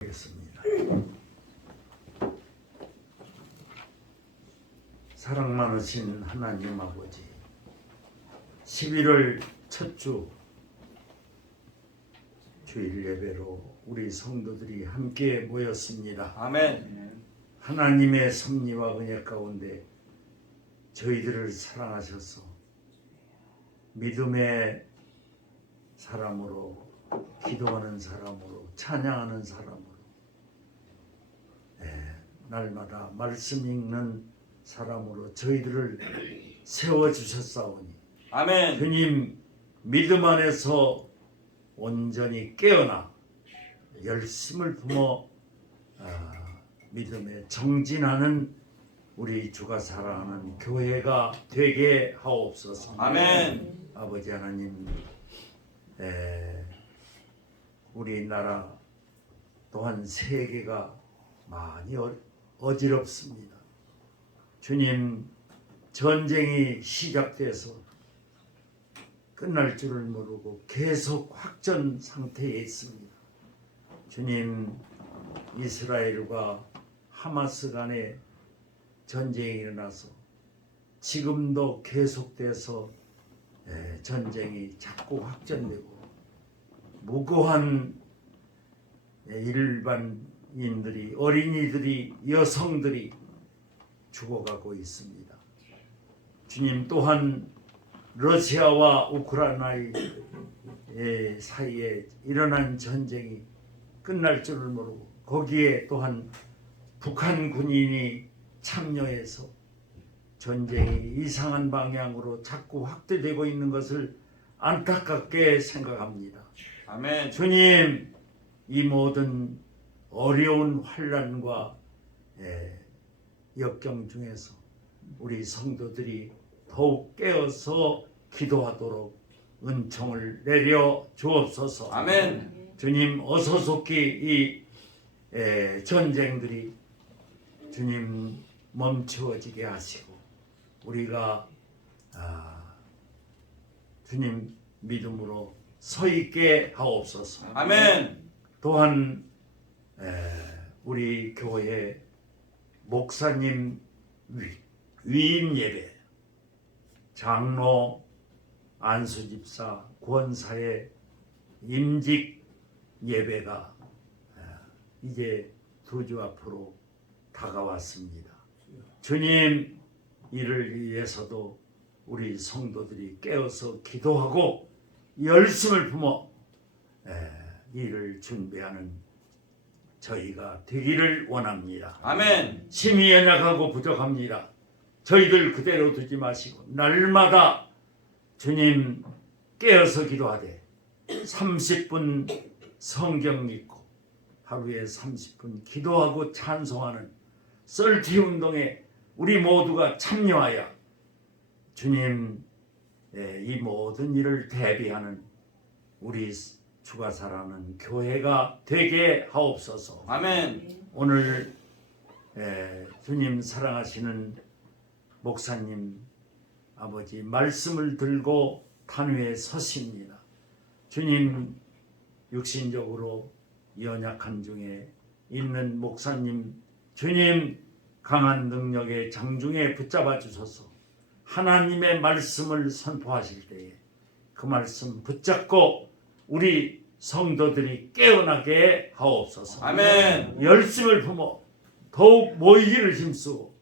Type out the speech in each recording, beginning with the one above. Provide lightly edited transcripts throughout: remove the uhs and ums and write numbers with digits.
하겠습니다. 사랑 많으신 하나님 아버지, 11월 첫 주 주일 예배로 우리 성도들이 함께 모였습니다. 아멘. 하나님의 섭리와 은혜 가운데 저희들을 사랑하셔서 믿음의 사람으로, 기도하는 사람으로, 찬양하는 사람으로, 날마다 말씀 읽는 사람으로 저희들을 세워주셨사오니 아멘. 주님 믿음 안에서 온전히 깨어나 열심을 품어 믿음에 정진하는 우리 주가 사랑하는 교회가 되게 하옵소서. 아멘. 아버지 하나님, 우리나라 또한 세계가 많이 어지럽습니다. 주님, 전쟁이 시작돼서 끝날 줄을 모르고 계속 확전 상태에 있습니다. 주님, 이스라엘과 하마스 간에 전쟁이 일어나서 지금도 계속돼서 전쟁이 자꾸 확전되고 무고한 일반인들이, 어린이들이, 여성들이 죽어가고 있습니다. 주님, 또한 러시아와 우크라이나의 사이에 일어난 전쟁이 끝날 줄을 모르고 거기에 또한 북한 군인이 참여해서 전쟁이 이상한 방향으로 자꾸 확대되고 있는 것을 안타깝게 생각합니다. 아멘. 주님, 이 모든 어려운 환난과 역경 중에서 우리 성도들이 더욱 깨어서 기도하도록 은총을 내려 주옵소서. 아멘. 주님, 어서 속히 이 전쟁들이 주님 멈추어지게 하시고 우리가 주님 믿음으로 서 있게 하옵소서. 아멘. 또한 우리 교회 목사님 위임 예배, 장로, 안수집사, 권사의 임직 예배가 이제 2주 앞으로 다가왔습니다. 주님, 이를 위해서도 우리 성도들이 깨어서 기도하고 열심을 품어 이를 준비하는 저희가 되기를 원합니다. 아멘. 심히 연약하고 부족합니다. 저희들 그대로 두지 마시고 날마다 주님 깨어서 기도하되 30분 성경 읽고 하루에 30분 기도하고 찬송하는 썰티 운동에 우리 모두가 참여하여 주님 이 모든 일을 대비하는 우리 주가 사랑하는 교회가 되게 하옵소서. 아멘. 오늘 주님 사랑하시는 목사님 아버지 말씀을 들고 단위에 서십니다. 주님, 육신적으로 연약한 중에 있는 목사님, 주님 강한 능력의 장중에 붙잡아 주소서. 하나님의 말씀을 선포하실 때에 그 말씀 붙잡고 우리 성도들이 깨어나게 하옵소서. 아멘. 열심을 품어 더욱 모이기를 힘쓰고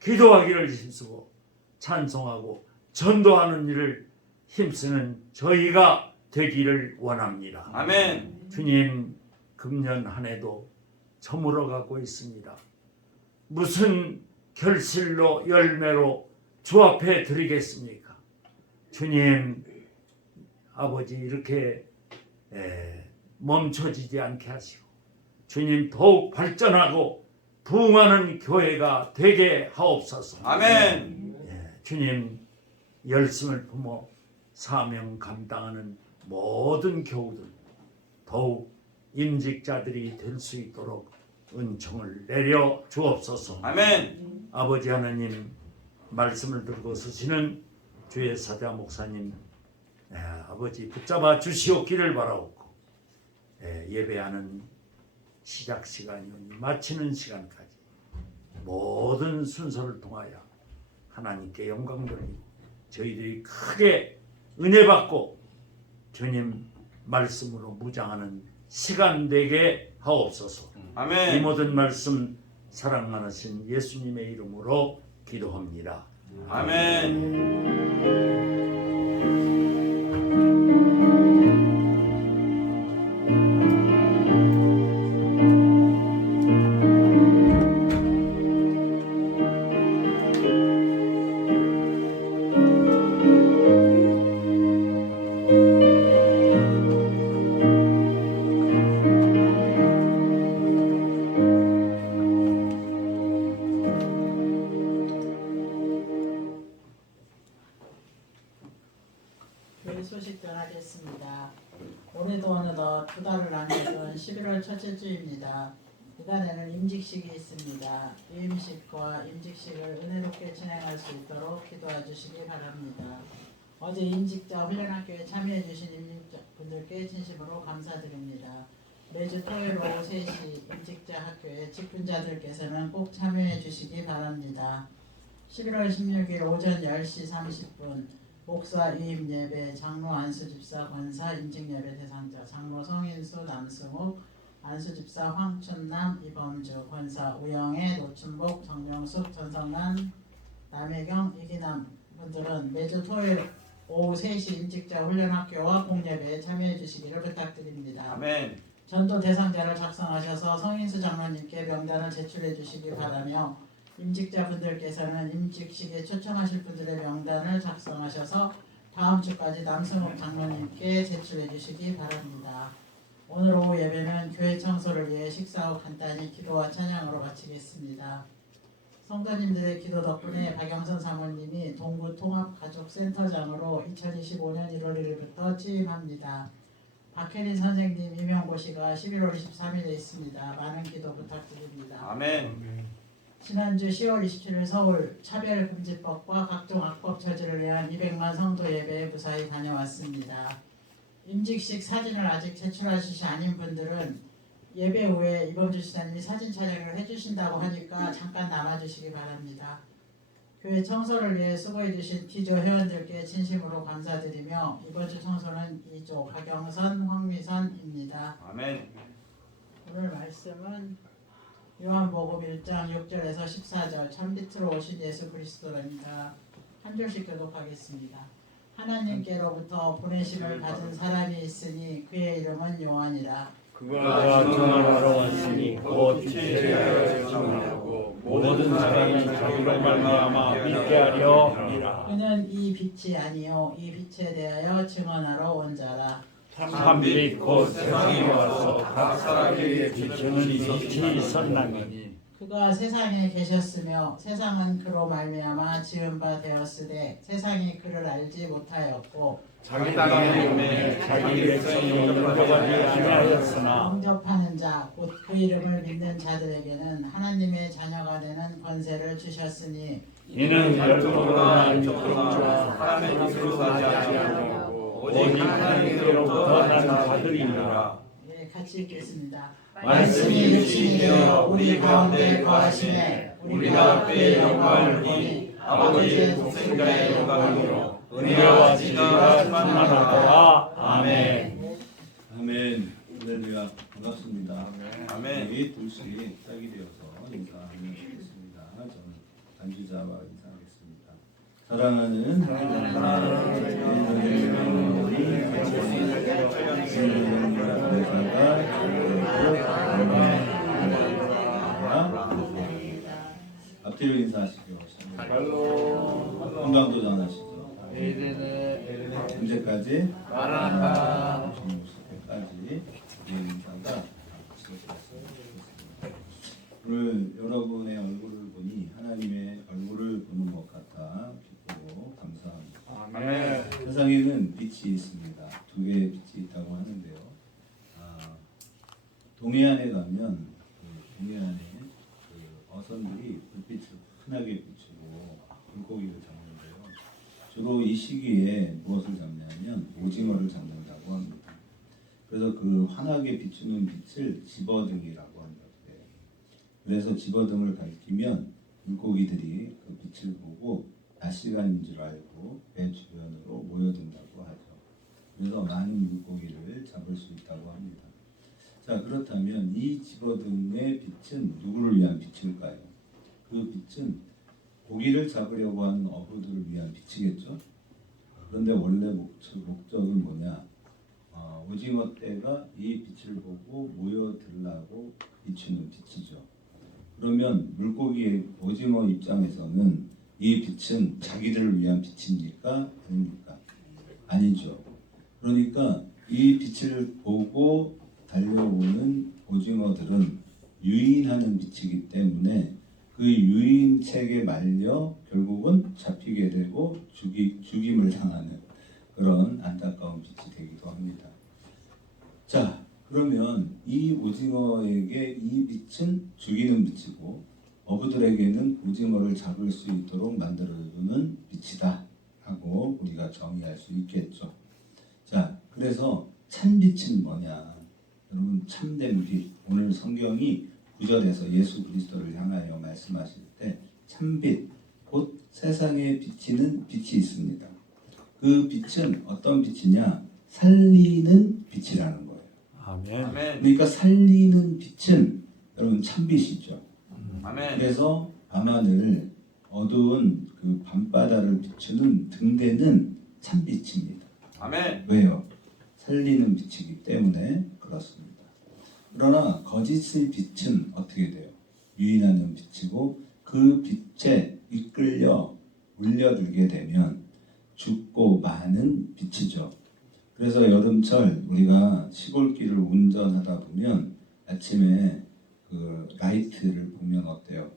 기도하기를 힘쓰고 찬송하고 전도하는 일을 힘쓰는 저희가 되기를 원합니다. 아멘. 주님, 금년 한 해도 저물어가고 있습니다. 무슨 결실로 열매로 주 앞에 드리겠습니까? 주님, 아버지 이렇게 멈춰지지 않게 하시고 주님 더욱 발전하고 부흥하는 교회가 되게 하옵소서. 아멘. 주님, 열심을 품어 사명 감당하는 모든 교우들 더욱 임직자들이 될 수 있도록 은총을 내려 주옵소서. 아멘. 아버지 하나님, 말씀을 들고 서시는 주의 사자 목사님 아버지 붙잡아 주시옵기를 바라옵고 예배하는 시작 시간이오니 마치는 시간까지 모든 순서를 통하여 하나님께 영광 돌리고 저희들이 크게 은혜 받고 주님 말씀으로 무장하는 시간 되게 하옵소서. 이 아멘. 모든 말씀 사랑 많으신 예수님의 이름으로 기도합니다. 아멘. 교회 소식 전하겠습니다. 올해도 어느덧 두 달을 남겨둔 11월 첫째 주입니다. 이달에는 임직식이 있습니다. 유임식과 임직식을 은혜롭게 진행할 수 있도록 기도해 주시기 바랍니다. 어제 임직자 훈련학교에 참여해 주신 임직자분들께 진심으로 감사드립니다. 매주 토요일 오후 3시 임직자 학교에 직분자들께서는 꼭 참여해 주시기 바랍니다. 11월 16일 오전 10시 30분 목사 유임 예배, 장로 안수집사 권사 임직 예배 대상자, 장로 성인수 남승욱, 안수집사 황춘남 이범주, 권사 우영애 노춘복 정명숙 전성난 남혜경 이기남 분들은 매주 토요일 오후 3시 임직자 훈련학교와 공예배에 참여해 주시기를 부탁드립니다. 아멘. 전도 대상자를 작성하셔서 성인수 장로님께 명단을 제출해 주시기 바라며 임직자분들께서는 임직식에 초청하실 분들의 명단을 작성하셔서 다음 주까지 남승욱 장로님께 제출해 주시기 바랍니다. 오늘 오후 예배는 교회 청소를 위해 식사 후 간단히 기도와 찬양으로 마치겠습니다. 성도님들의 기도 덕분에 박영선 사모님이 동구 통합가족센터장으로 2025년 1월 1일부터 취임합니다. 박혜린 선생님 임용고시가 11월 23일에 있습니다. 많은 기도 부탁드립니다. 아멘. 지난주 10월 27일 서울 차별금지법과 각종 악법 저지를 위한 200만 성도 예배에 무사히 다녀왔습니다. 임직식 사진을 아직 제출하시지 않은 분들은 예배 후에 이범주 지사님이 사진 촬영을 해주신다고 하니까 잠깐 남아주시기 바랍니다. 교회 청소를 위해 수고해주신 T조 회원들께 진심으로 감사드리며 이번 주 청소는 2조 박영선, 황미선입니다. 아멘. 오늘 말씀은 요한복음 1장 6절에서 14절 참 빛으로 오신 예수 그리스도랍니다. 한 줄씩 교독하겠습니다. 하나님께로부터 보내심을 받은 사람이 있으니 그의 이름은 요한이라. 그가 증언하러 왔으니 곧 빛에 대하여 증언하고 모든 사람이 자기로 말미암아 믿게 하려 함이라. 그는 이 빛이 아니요 이 빛에 대하여 증언하러 온 자라. 참빛 곧 세상에 와서 각 사람에게 비추는 빛이 선남이니 그가 세상에 계셨으며 세상은 그로 말미암아 지은 바 되었으되 세상이 그를 알지 못하였고 자기 땅에 임해 자기 백성이 인도하지 아니하였으나 영접하는 자 곧 그 이름을 믿는 자들에게는 하나님의 자녀가 되는 권세를 주셨으니 이는 열방으로나 족속으로나 사람의 뜻으로 나지 아니하고 오직 하나님께로부터 난 자들이니라. 예, 같이 읽겠습니다. 말씀이 육신이 되어 우리 가운데 거하시매 우리가 그의 영광을 보니 아버지의 독생자의 영광으로 은혜와 진리가 충만하더라. 아멘. 아멘. 할렐루야. 반갑습니다. 아멘. 우리 둘씩 짝이 되어서 인사하면 좋겠습니다. 저는 단주자와 인사하겠습니다. 사랑하는 앞뒤로 인사하시죠. 건강도 전하시죠. 언제까지? 마라나타. 때까지 인사가 오늘 여러분의 얼굴을 보니 하나님의 얼굴을 보는 것 같아 기쁘고 감사합니다. 아멘. 세상에는 빛이 있습니다. 두 개의 빛이 있다고 하는데요. 동해안에 가면 동해안에 어선들이 불빛을 흔하게 비추고 물고기를 잡는데요. 주로 이 시기에 무엇을 잡냐면 오징어를 잡는다고 합니다. 그래서 그 환하게 비추는 빛을 집어등이라고 한다고 해요. 그래서 집어등을 밝히면 물고기들이 그 빛을 보고 낮 시간인 줄 알고 배 주변으로 모여든다고 하죠. 그래서 많은 물고기를 잡을 수 있다고 합니다. 자, 그렇다면 이 집어등의 빛은 누구를 위한 빛일까요? 그 빛은 고기를 잡으려고 하는 어부들을 위한 빛이겠죠. 그런데 원래 목적은 뭐냐? 오징어 떼가 이 빛을 보고 모여들라고 비추는 빛이죠. 그러면 물고기의 오징어 입장에서는 이 빛은 자기들을 위한 빛입니까? 아닙니까? 아니죠. 그러니까 이 빛을 보고 달려오는 오징어들은 유인하는 빛이기 때문에 그 유인책에 말려 결국은 잡히게 되고 죽임을 당하는 그런 안타까운 빛이 되기도 합니다. 자, 그러면 이 오징어에게 이 빛은 죽이는 빛이고 어부들에게는 오징어를 잡을 수 있도록 만들어주는 빛이다 하고 우리가 정의할 수 있겠죠. 자, 그래서 참빛은 뭐냐? 여러분, 참된 빛. 오늘 성경이 9절에서 예수 그리스도를 향하여 말씀하실 때 참빛, 곧 세상에 비치는 빛이 있습니다. 그 빛은 어떤 빛이냐? 살리는 빛이라는 거예요. 아멘. 아멘. 그러니까 살리는 빛은 여러분 참빛이죠. 아멘. 그래서 밤하늘 어두운 그 밤바다를 비추는 등대는 참빛입니다. 아멘. 왜요? 살리는 빛이기 때문에 그렇습니다. 그러나 거짓의 빛은 어떻게 돼요? 유인하는 빛이고 그 빛에 이끌려 물려들게 되면 죽고 마는 빛이죠. 그래서 여름철 우리가 시골길을 운전하다 보면 아침에 그 라이트를 보면 어때요?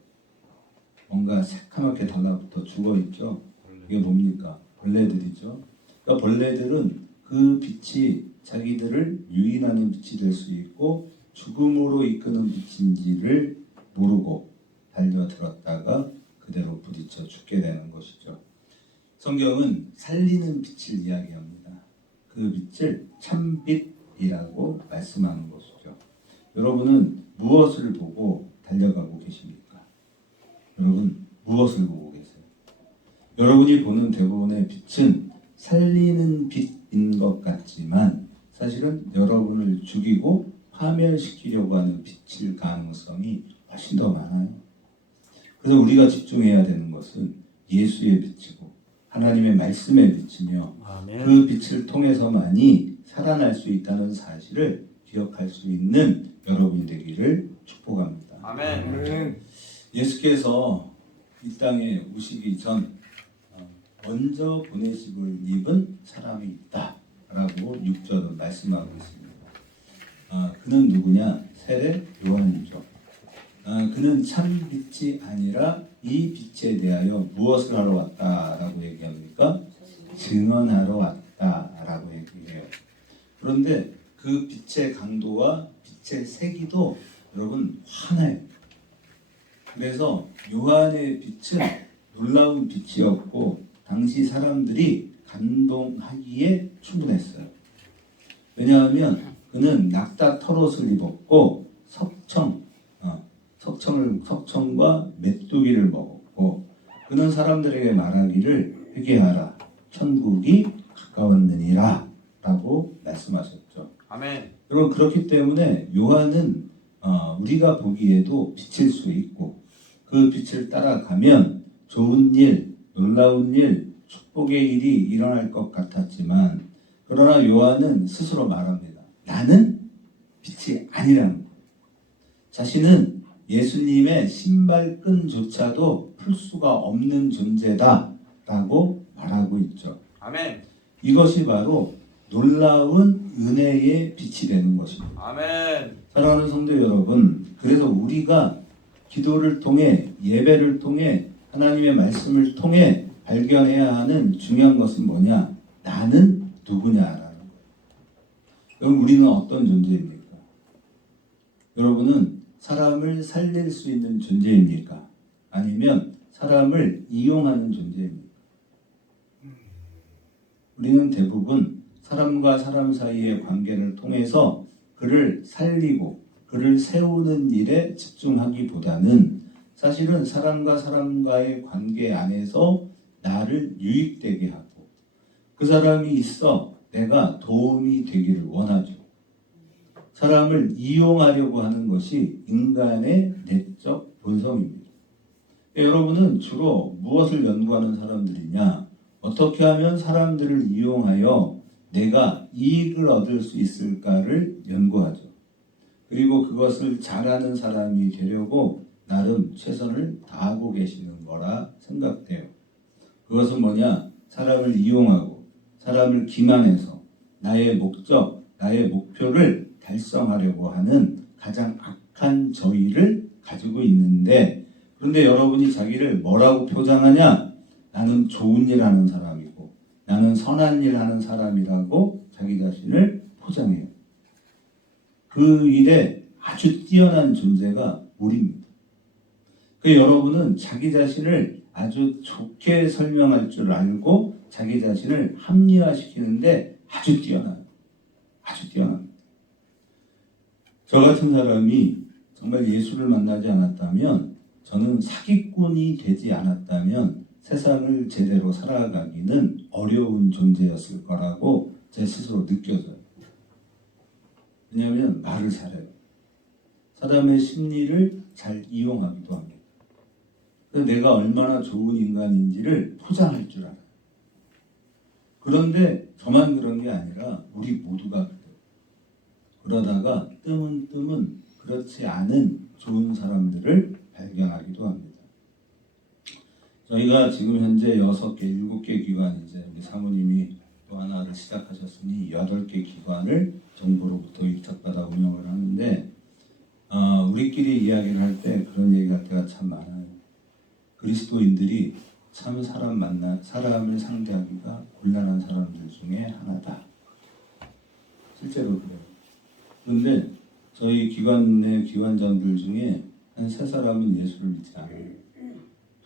뭔가 새카맣게 달라붙어 죽어 있죠. 이게 뭡니까? 벌레들이죠. 그러니까 벌레들은 그 빛이 자기들을 유인하는 빛이 될 수 있고 죽음으로 이끄는 빛인지를 모르고 달려들었다가 그대로 부딪혀 죽게 되는 것이죠. 성경은 살리는 빛을 이야기합니다. 그 빛을 참빛이라고 말씀하는 것이죠. 여러분은 무엇을 보고 달려가고 계십니까? 여러분 무엇을 보고 계세요? 여러분이 보는 대부분의 빛은 살리는 빛인 것 같지만 사실은 여러분을 죽이고 파멸시키려고 하는 빛일 가능성이 훨씬 더 많아요. 그래서 우리가 집중해야 되는 것은 예수의 빛이고 하나님의 말씀의 빛이며 아멘. 그 빛을 통해서만이 살아날 수 있다는 사실을 기억할 수 있는 여러분이 되기를 축복합니다. 아멘. 예수께서 이 땅에 오시기 전 먼저 보내심을 입은 사람이 있다라고 6절은 말씀하고 있습니다. 그는 누구냐? 세례 요한이죠. 그는 참 빛이 아니라 이 빛에 대하여 무엇을 하러 왔다라고 얘기합니까? 증언하러 왔다라고 얘기해요. 그런데 그 빛의 강도와 빛의 세기도 여러분 하나예요. 그래서 요한의 빛은 놀라운 빛이었고 당시 사람들이 감동하기에 충분했어요. 왜냐하면 그는 낙타 털옷을 입었고 석청과 메뚜기를 먹었고 그는 사람들에게 말하기를 회개하라 천국이 가까웠느니라 라고 말씀하셨죠. 아멘. 여러분 그렇기 때문에 요한은 우리가 보기에도 빛일 수 있고 그 빛을 따라가면 좋은 일, 놀라운 일, 축복의 일이 일어날 것 같았지만 그러나 요한은 스스로 말합니다. 나는 빛이 아니라는 거예요. 자신은 예수님의 신발끈조차도 풀 수가 없는 존재다라고 말하고 있죠. 아멘. 이것이 바로 놀라운 은혜의 빛이 되는 것입니다. 아멘. 사랑하는 성도 여러분, 그래서 우리가 기도를 통해 예배를 통해 하나님의 말씀을 통해 발견해야 하는 중요한 것은 뭐냐? 나는 누구냐라는 거예요. 그럼 우리는 어떤 존재입니까? 여러분은 사람을 살릴 수 있는 존재입니까? 아니면 사람을 이용하는 존재입니까? 우리는 대부분 사람과 사람 사이의 관계를 통해서 그를 살리고 그를 세우는 일에 집중하기보다는 사실은 사람과 사람과의 관계 안에서 나를 유익되게 하고 그 사람이 있어 내가 도움이 되기를 원하죠. 사람을 이용하려고 하는 것이 인간의 내적 본성입니다. 여러분은 주로 무엇을 연구하는 사람들이냐? 어떻게 하면 사람들을 이용하여 내가 이익을 얻을 수 있을까를 연구하죠. 그리고 그것을 잘하는 사람이 되려고 나름 최선을 다하고 계시는 거라 생각돼요. 그것은 뭐냐? 사람을 이용하고 사람을 기만해서 나의 목적, 나의 목표를 달성하려고 하는 가장 악한 저희를 가지고 있는데, 그런데 여러분이 자기를 뭐라고 표장하냐? 나는 좋은 일 하는 사람이고 나는 선한 일 하는 사람이라고 자기 자신을 포장해요. 그 일에 아주 뛰어난 존재가 우리입니다. 여러분은 자기 자신을 아주 좋게 설명할 줄 알고 자기 자신을 합리화시키는데 아주 뛰어나요. 아주 뛰어납니다. 저 같은 사람이 정말 예수를 만나지 않았다면, 저는 사기꾼이 되지 않았다면 세상을 제대로 살아가기는 어려운 존재였을 거라고 제 스스로 느껴져요. 왜냐하면 말을 잘해요. 사람의 심리를 잘 이용하기도 합니다. 그래서 내가 얼마나 좋은 인간인지를 포장할 줄 알아요. 그런데 저만 그런 게 아니라 우리 모두가 그래요. 그러다가 뜸은 그렇지 않은 좋은 사람들을 발견하기도 합니다. 저희가 지금 현재 6개, 7개 기관, 이제 우리 사모님이 또 하나를 시작하셨으니 8개 기관을 정부로부터 위탁받아 운영을 하는데, 우리끼리 이야기를 할 때 그런 얘기할 때가 참 많아요. 그리스도인들이 참 사람을 상대하기가 곤란한 사람들 중에 하나다. 실제로 그래요. 그런데 저희 기관 내 기관장들 중에 한 3사람은 예수를 믿지 않아요.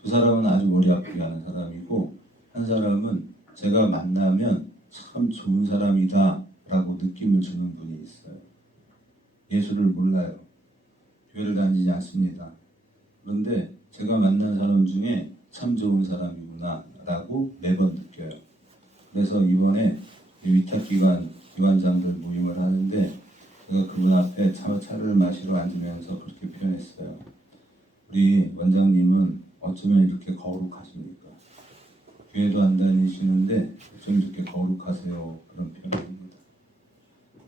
2사람은 아주 머리 아프게 하는 사람이고, 한 사람은 제가 만나면 참 좋은 사람이다 라고 느낌을 주는 분이 있어요. 예수를 몰라요. 교회를 다니지 않습니다. 그런데 제가 만난 사람 중에 참 좋은 사람이구나 라고 매번 느껴요. 그래서 이번에 위탁기관장들 모임을 하는데 제가 그분 앞에 차를 마시러 앉으면서 그렇게 표현했어요. 우리 원장님은 어쩌면 이렇게 거룩하십니까? 교회도 안 다니시는데 어쩜 이렇게 거룩하세요? 그런 표현입니다.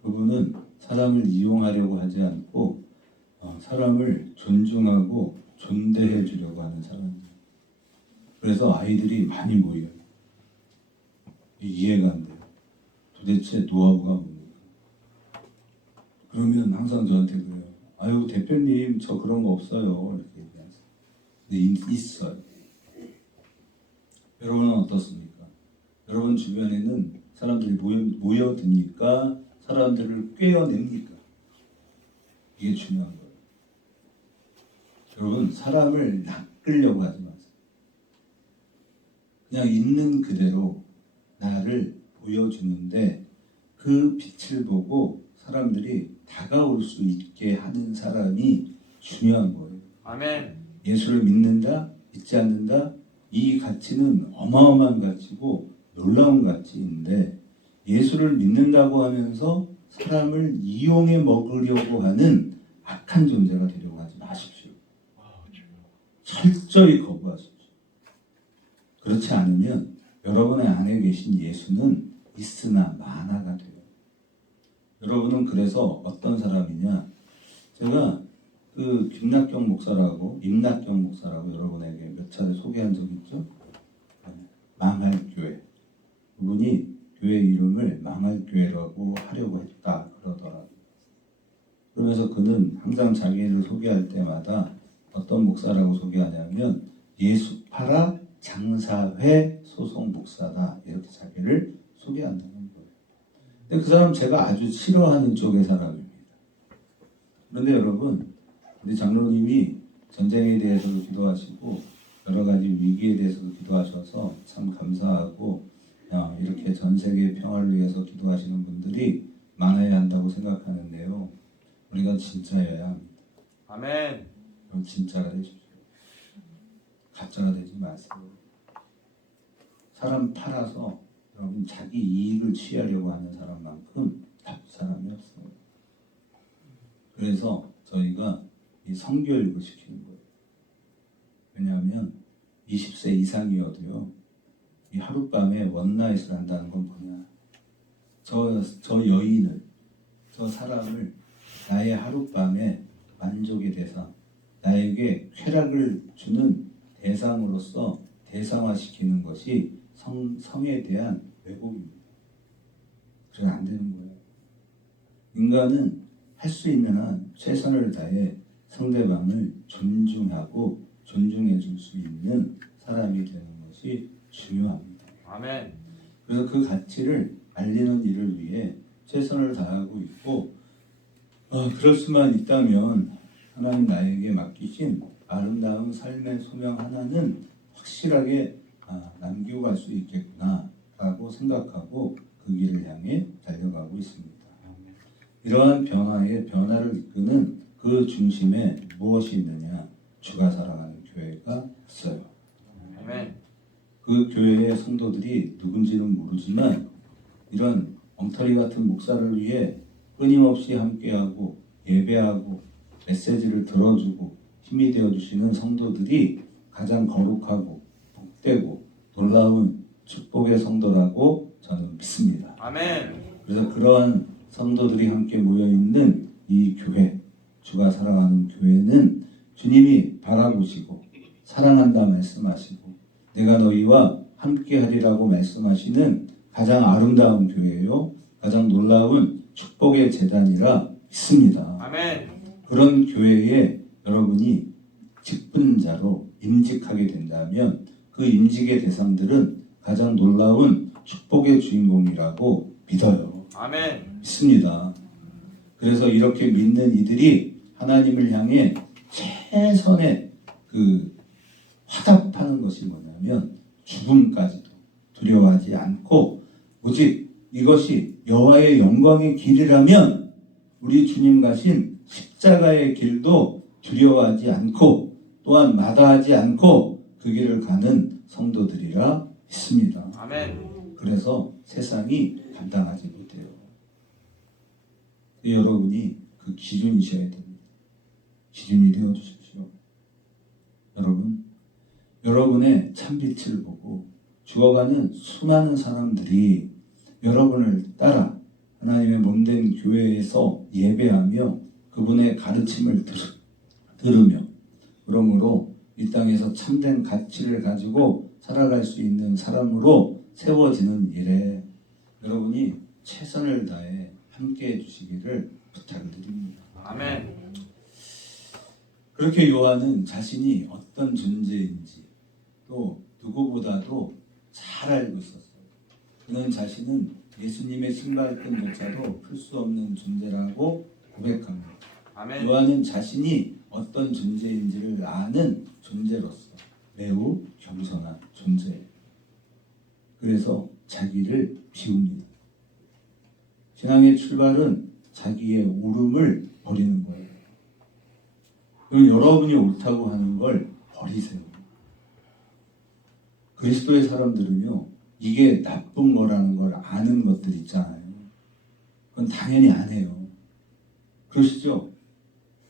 그분은 사람을 이용하려고 하지 않고 사람을 존중하고 존대해 주려고 하는 사람이에요. 그래서 아이들이 많이 모여요. 이해가 안 돼요. 도대체 노하우가 뭡니까? 그러면 항상 저한테 그래요. 아유 대표님 저 그런 거 없어요. 이렇게 얘기하세요. 근데 있어요. 여러분은 어떻습니까? 여러분 주변에는 사람들이 모여드니까 사람들을 꿰어냅니까? 이게 중요한 거예요. 여러분 사람을 낚으려고 하지 마세요. 그냥 있는 그대로 나를 보여주는데 그 빛을 보고 사람들이 다가올 수 있게 하는 사람이 중요한 거예요. 아멘. 예수를 믿는다, 믿지 않는다, 이 가치는 어마어마한 가치고 놀라운 가치인데, 예수를 믿는다고 하면서 사람을 이용해 먹으려고 하는 악한 존재가 되려고 하지 마십시오. 철저히 거부하십시오. 그렇지 않으면 여러분의 안에 계신 예수는 있으나 마나가 돼요. 여러분은 그래서 어떤 사람이냐? 제가 그 김낙경 목사라고, 임낙경 목사라고 여러분에게 몇 차례 소개한 적 있죠? 망할 교회. 그분이 교회 이름을 망할 교회라고 하려고 했다 그러더라고요. 그러면서 그는 항상 자기를 소개할 때마다 어떤 목사라고 소개하냐면 예수파라 장사회 소속 목사다 이렇게 자기를 소개한다는 거예요. 근데 그 사람 제가 아주 싫어하는 쪽의 사람입니다. 그런데 여러분, 우리 장로님이 전쟁에 대해서도 기도하시고 여러 가지 위기에 대해서도 기도하셔서 참 감사하고, 이렇게 전 세계 평화를 위해서 기도하시는 분들이 많아야 한다고 생각하는데요. 우리가 진짜여야 합니다. 아멘. 그럼 진짜가 되십시오. 가짜가 되지 마세요. 사람 팔아서 여러분 자기 이익을 취하려고 하는 사람만큼 나쁜 사람이 없어요. 그래서 저희가 이 성교육을 시키는 거예요. 왜냐하면 20세 이상이어도요, 이 하룻밤에 원나잇을 한다는 건 뭐냐? 저 여인을, 저 사람을 나의 하룻밤에 만족의 대상, 나에게 쾌락을 주는 대상으로서 대상화시키는 것이 성에 대한 왜곡입니다. 그래서 안 되는 거예요. 인간은 할 수 있는 한 최선을 다해 상대방을 존중하고 존중해 줄 수 있는 사람이 되는 것이 중요합니다. 아멘. 그래서 그 가치를 알리는 일을 위해 최선을 다하고 있고, 그럴 수만 있다면 하나님 나에게 맡기신 아름다운 삶의 소명 하나는 확실하게 남기고 갈 수 있겠구나 라고 생각하고 그 길을 향해 달려가고 있습니다. 이러한 변화를 이끄는 그 중심에 무엇이 있느냐? 주가 사랑하는 교회가 있어요. 아멘. 그 교회의 성도들이 누군지는 모르지만 이런 엉터리 같은 목사를 위해 끊임없이 함께하고 예배하고 메시지를 들어주고 힘이 되어주시는 성도들이 가장 거룩하고 복되고 놀라운 축복의 성도라고 저는 믿습니다. 아멘. 그래서 그러한 성도들이 함께 모여있는 이 교회, 주가 사랑하는 교회는 주님이 바라보시고 사랑한다 말씀하시고 내가 너희와 함께하리라고 말씀하시는 가장 아름다운 교회요, 가장 놀라운 축복의 재단이라 믿습니다. 아멘. 그런 교회에 여러분이 직분자로 임직하게 된다면 그 임직의 대상들은 가장 놀라운 축복의 주인공이라고 믿어요. 아멘. 믿습니다. 그래서 이렇게 믿는 이들이 하나님을 향해 최선의 그 화답하는 것이 뭐냐면 죽음까지도 두려워하지 않고 오직 이것이 여호와의 영광의 길이라면 우리 주님 가신 십자가의 길도 두려워하지 않고 또한 마다하지 않고 그 길을 가는 성도들이라 믿습니다. 아멘. 그래서 세상이 감당하지 못해요. 여러분이 그 기준이셔야 됩니다. 기준이 되어 주십시오. 여러분의 참빛을 보고 죽어가는 수많은 사람들이 여러분을 따라 하나님의 몸된 교회에서 예배하며 그분의 가르침을 들으며 그러므로 이 땅에서 참된 가치를 가지고 살아갈 수 있는 사람으로 세워지는 일에 여러분이 최선을 다해 함께해 주시기를 부탁드립니다. 아멘. 그렇게 요한은 자신이 어떤 존재인지 또 누구보다도 잘 알고 있었어요. 그는 자신은 예수님의 신발끈조차도 풀 수 없는 존재라고 고백합니다. 아멘. 요한은 자신이 어떤 존재인지를 아는 존재로서 매우 겸손한 존재예요. 그래서 자기를 비웁니다. 신앙의 출발은 자기의 옳음을 버리는 거예요. 그럼 여러분이 옳다고 하는 걸 버리세요. 그리스도의 사람들은요, 이게 나쁜 거라는 걸 아는 것들 있잖아요. 그건 당연히 안 해요. 그러시죠?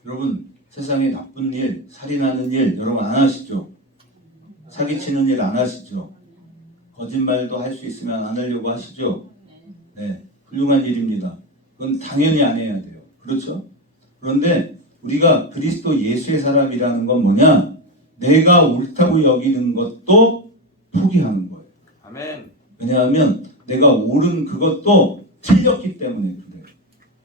여러분, 세상에 나쁜 일, 살인하는 일 여러분 안 하시죠? 사기치는 일 안 하시죠? 거짓말도 할 수 있으면 안 하려고 하시죠? 네, 훌륭한 일입니다. 그건 당연히 안 해야 돼요. 그렇죠? 그런데 우리가 그리스도 예수의 사람이라는 건 뭐냐? 내가 옳다고 여기는 것도 포기하는 거예요. 아멘. 왜냐하면 내가 옳은 그것도 틀렸기 때문에 그래요.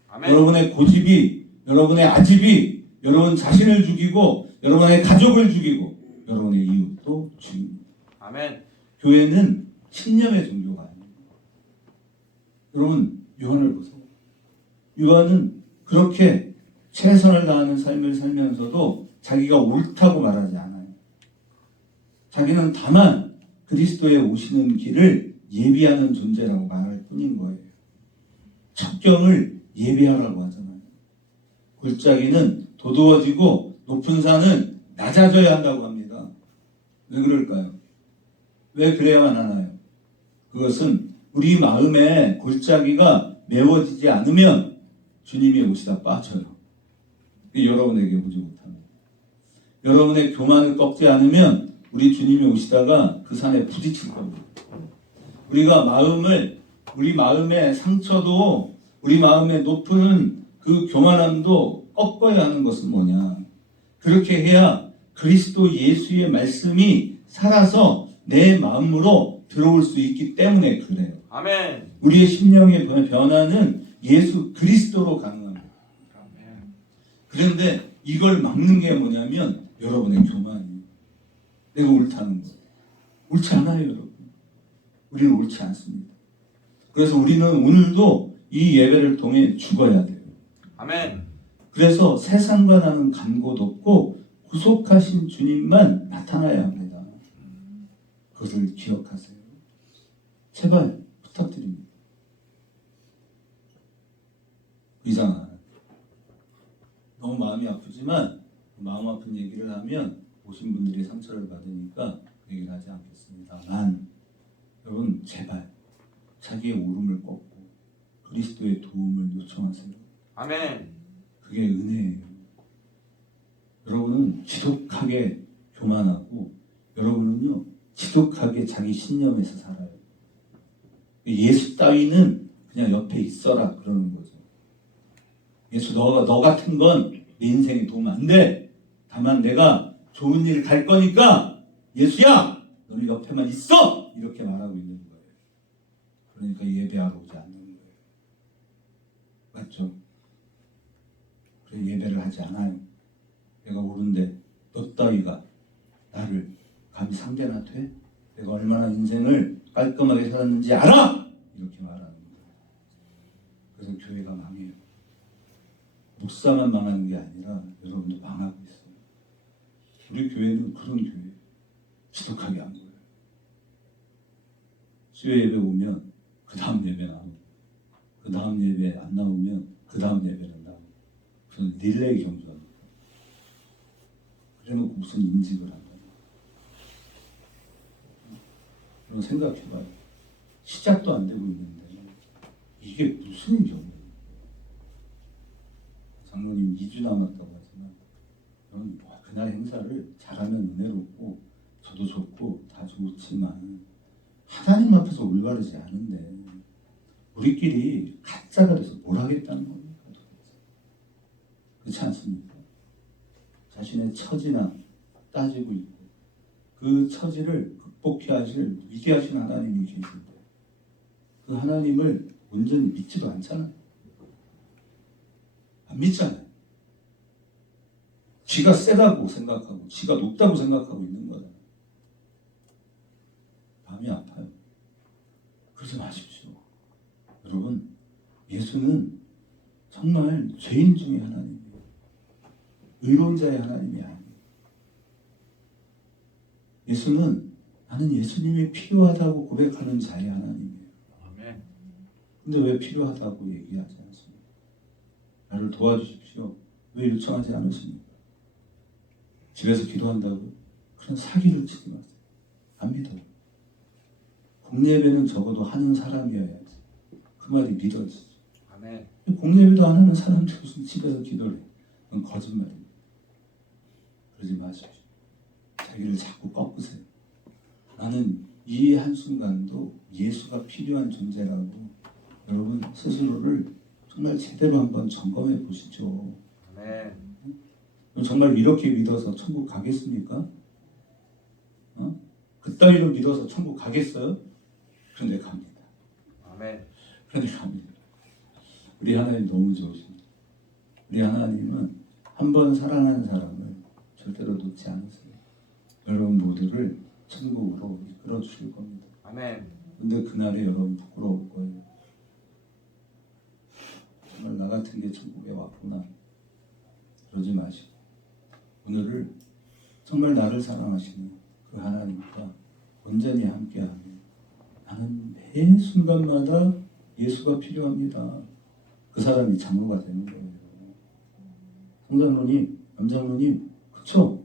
아멘. 여러분의 고집이, 여러분의 아집이 여러분 자신을 죽이고 여러분의 가족을 죽이고 여러분의 이웃도 죽입니다. 아멘. 교회는 신념의 종교가 아닙니다. 여러분 요한을 보세요. 요한은 그렇게 최선을 다하는 삶을 살면서도 자기가 옳다고 말하지 않아요. 자기는 다만 그리스도의 오시는 길을 예비하는 존재라고 말할 뿐인 거예요. 첩경을 예비하라고 하잖아요. 골짜기는 도두어지고 높은 산은 낮아져야 한다고 합니다. 왜 그럴까요? 왜 그래야만 하나요? 그것은 우리 마음에 골짜기가 메워지지 않으면 주님이 오시다 빠져요. 여러분에게 오지 못합니다. 여러분의 교만을 꺾지 않으면 우리 주님이 오시다가 그 산에 부딪힐 겁니다. 우리가 우리 마음의 상처도 우리 마음의 높은 그 교만함도 꺾어야 하는 것은 뭐냐? 그렇게 해야 그리스도 예수의 말씀이 살아서 내 마음으로 들어올 수 있기 때문에 그래요. 아멘. 우리의 심령의 변화는 예수 그리스도로 가능합니다. 그런데 이걸 막는 게 뭐냐면 여러분의 교만이에요. 내가 옳다는 거. 옳지 않아요, 여러분. 우리는 옳지 않습니다. 그래서 우리는 오늘도 이 예배를 통해 죽어야 돼요. 아멘. 그래서 세상과 나는 간 곳 없고 구속하신 주님만 나타나야 합니다. 그것을 기억하세요. 제발 부탁드립니다. 의장아, 너무 마음이 아프지만 마음 아픈 얘기를 하면 오신 분들이 상처를 받으니까 그 얘기를 하지 않겠습니다만 여러분 제발 자기의 오름을 꺾고 그리스도의 도움을 요청하세요. 아멘. 그게 은혜예요. 여러분은 지독하게 교만하고 여러분은요 지독하게 자기 신념에서 살아요. 예수 따위는 그냥 옆에 있어라 그러는 거죠. 예수 너 같은 건 내 인생에 도움 안 돼. 다만 내가 좋은 일 갈 거니까 예수야 너는 옆에만 있어 이렇게 말하고 있는 거예요. 그러니까 예배하러 오지 않는 거예요. 맞죠? 그래 예배를 하지 않아요. 내가 옳은데 너 따위가 나를 감히 상대나 돼? 내가 얼마나 인생을 깔끔하게 살았는지 알아? 이렇게 말하는 거예요. 그래서 교회가 망해요. 목사만 망하는 게 아니라 여러분도 망하고 있어요. 우리 교회는 그런 교회예요. 지독하게 한 거예요. 수요 예배 오면 그 다음 예배 나오고 그 다음 예배 안 나오면 그 다음 예배는 나오고 그래서 릴레이 경주합니다. 그래놓고 무슨 인직을 한다. 그럼 생각해봐요. 시작도 안 되고 있는데 이게 무슨 경우예요? 장로님 2주 남았다고 하지만 저는 그날 행사를 잘하면 은혜롭고 저도 좋고 다 좋지만 하나님 앞에서 올바르지 않은데 우리끼리 가짜가 돼서 뭘 하겠다는 겁니까? 그렇지 않습니까? 자신의 처지나 따지고 있고 그 처지를 극복해 하실 위대하신 하나님이 계신데 그 하나님을 온전히 믿지도 않잖아요. 안 믿잖아요. 지가 세다고 생각하고 지가 높다고 생각하고 있는 거잖아요. 마음이 아파요. 그러지 마십시오. 여러분 예수는 정말 죄인 중에 하나님이에요. 의로운 자의 하나님이 아니에요. 예수는 나는 예수님이 필요하다고 고백하는 자의 하나님이에요. 아멘. 근데 왜 필요하다고 얘기하지 않습니까? 나를 도와주십시오. 왜 요청하지 않으십니까? 집에서 기도한다고? 그런 사기를 치지 마세요. 안 믿어요. 공예배는 적어도 하는 사람이어야지. 그 말이 믿어지죠. 아멘. 공예배도 안 하는 사람들 무슨 집에서 기도를 해. 그건 거짓말입니다. 그러지 마십시오. 자기를 자꾸 꺾으세요. 나는 이 한순간도 예수가 필요한 존재라고 여러분 스스로를 정말 제대로 한번 점검해 보시죠. 아멘. 정말 이렇게 믿어서 천국 가겠습니까? 그따위로 믿어서 천국 가겠어요? 그런데 갑니다. 아멘. 그런데 갑니다. 우리 하나님 너무 좋으십니다. 우리 하나님은 한 번 사랑한 사람을 절대로 놓지 않으세요. 여러분 모두를 천국으로 이끌어 주실 겁니다. 아멘. 근데 그날에 여러분 부끄러울 거예요. 정말 나 같은 게 천국에 왔구나. 그러지 마시고 오늘을 정말 나를 사랑하시는 그 하나님과 온전히 함께하며 나는 매 순간마다 예수가 필요합니다. 그 사람이 장로가 되는 거예요. 성장로님, 남장로님, 그쵸?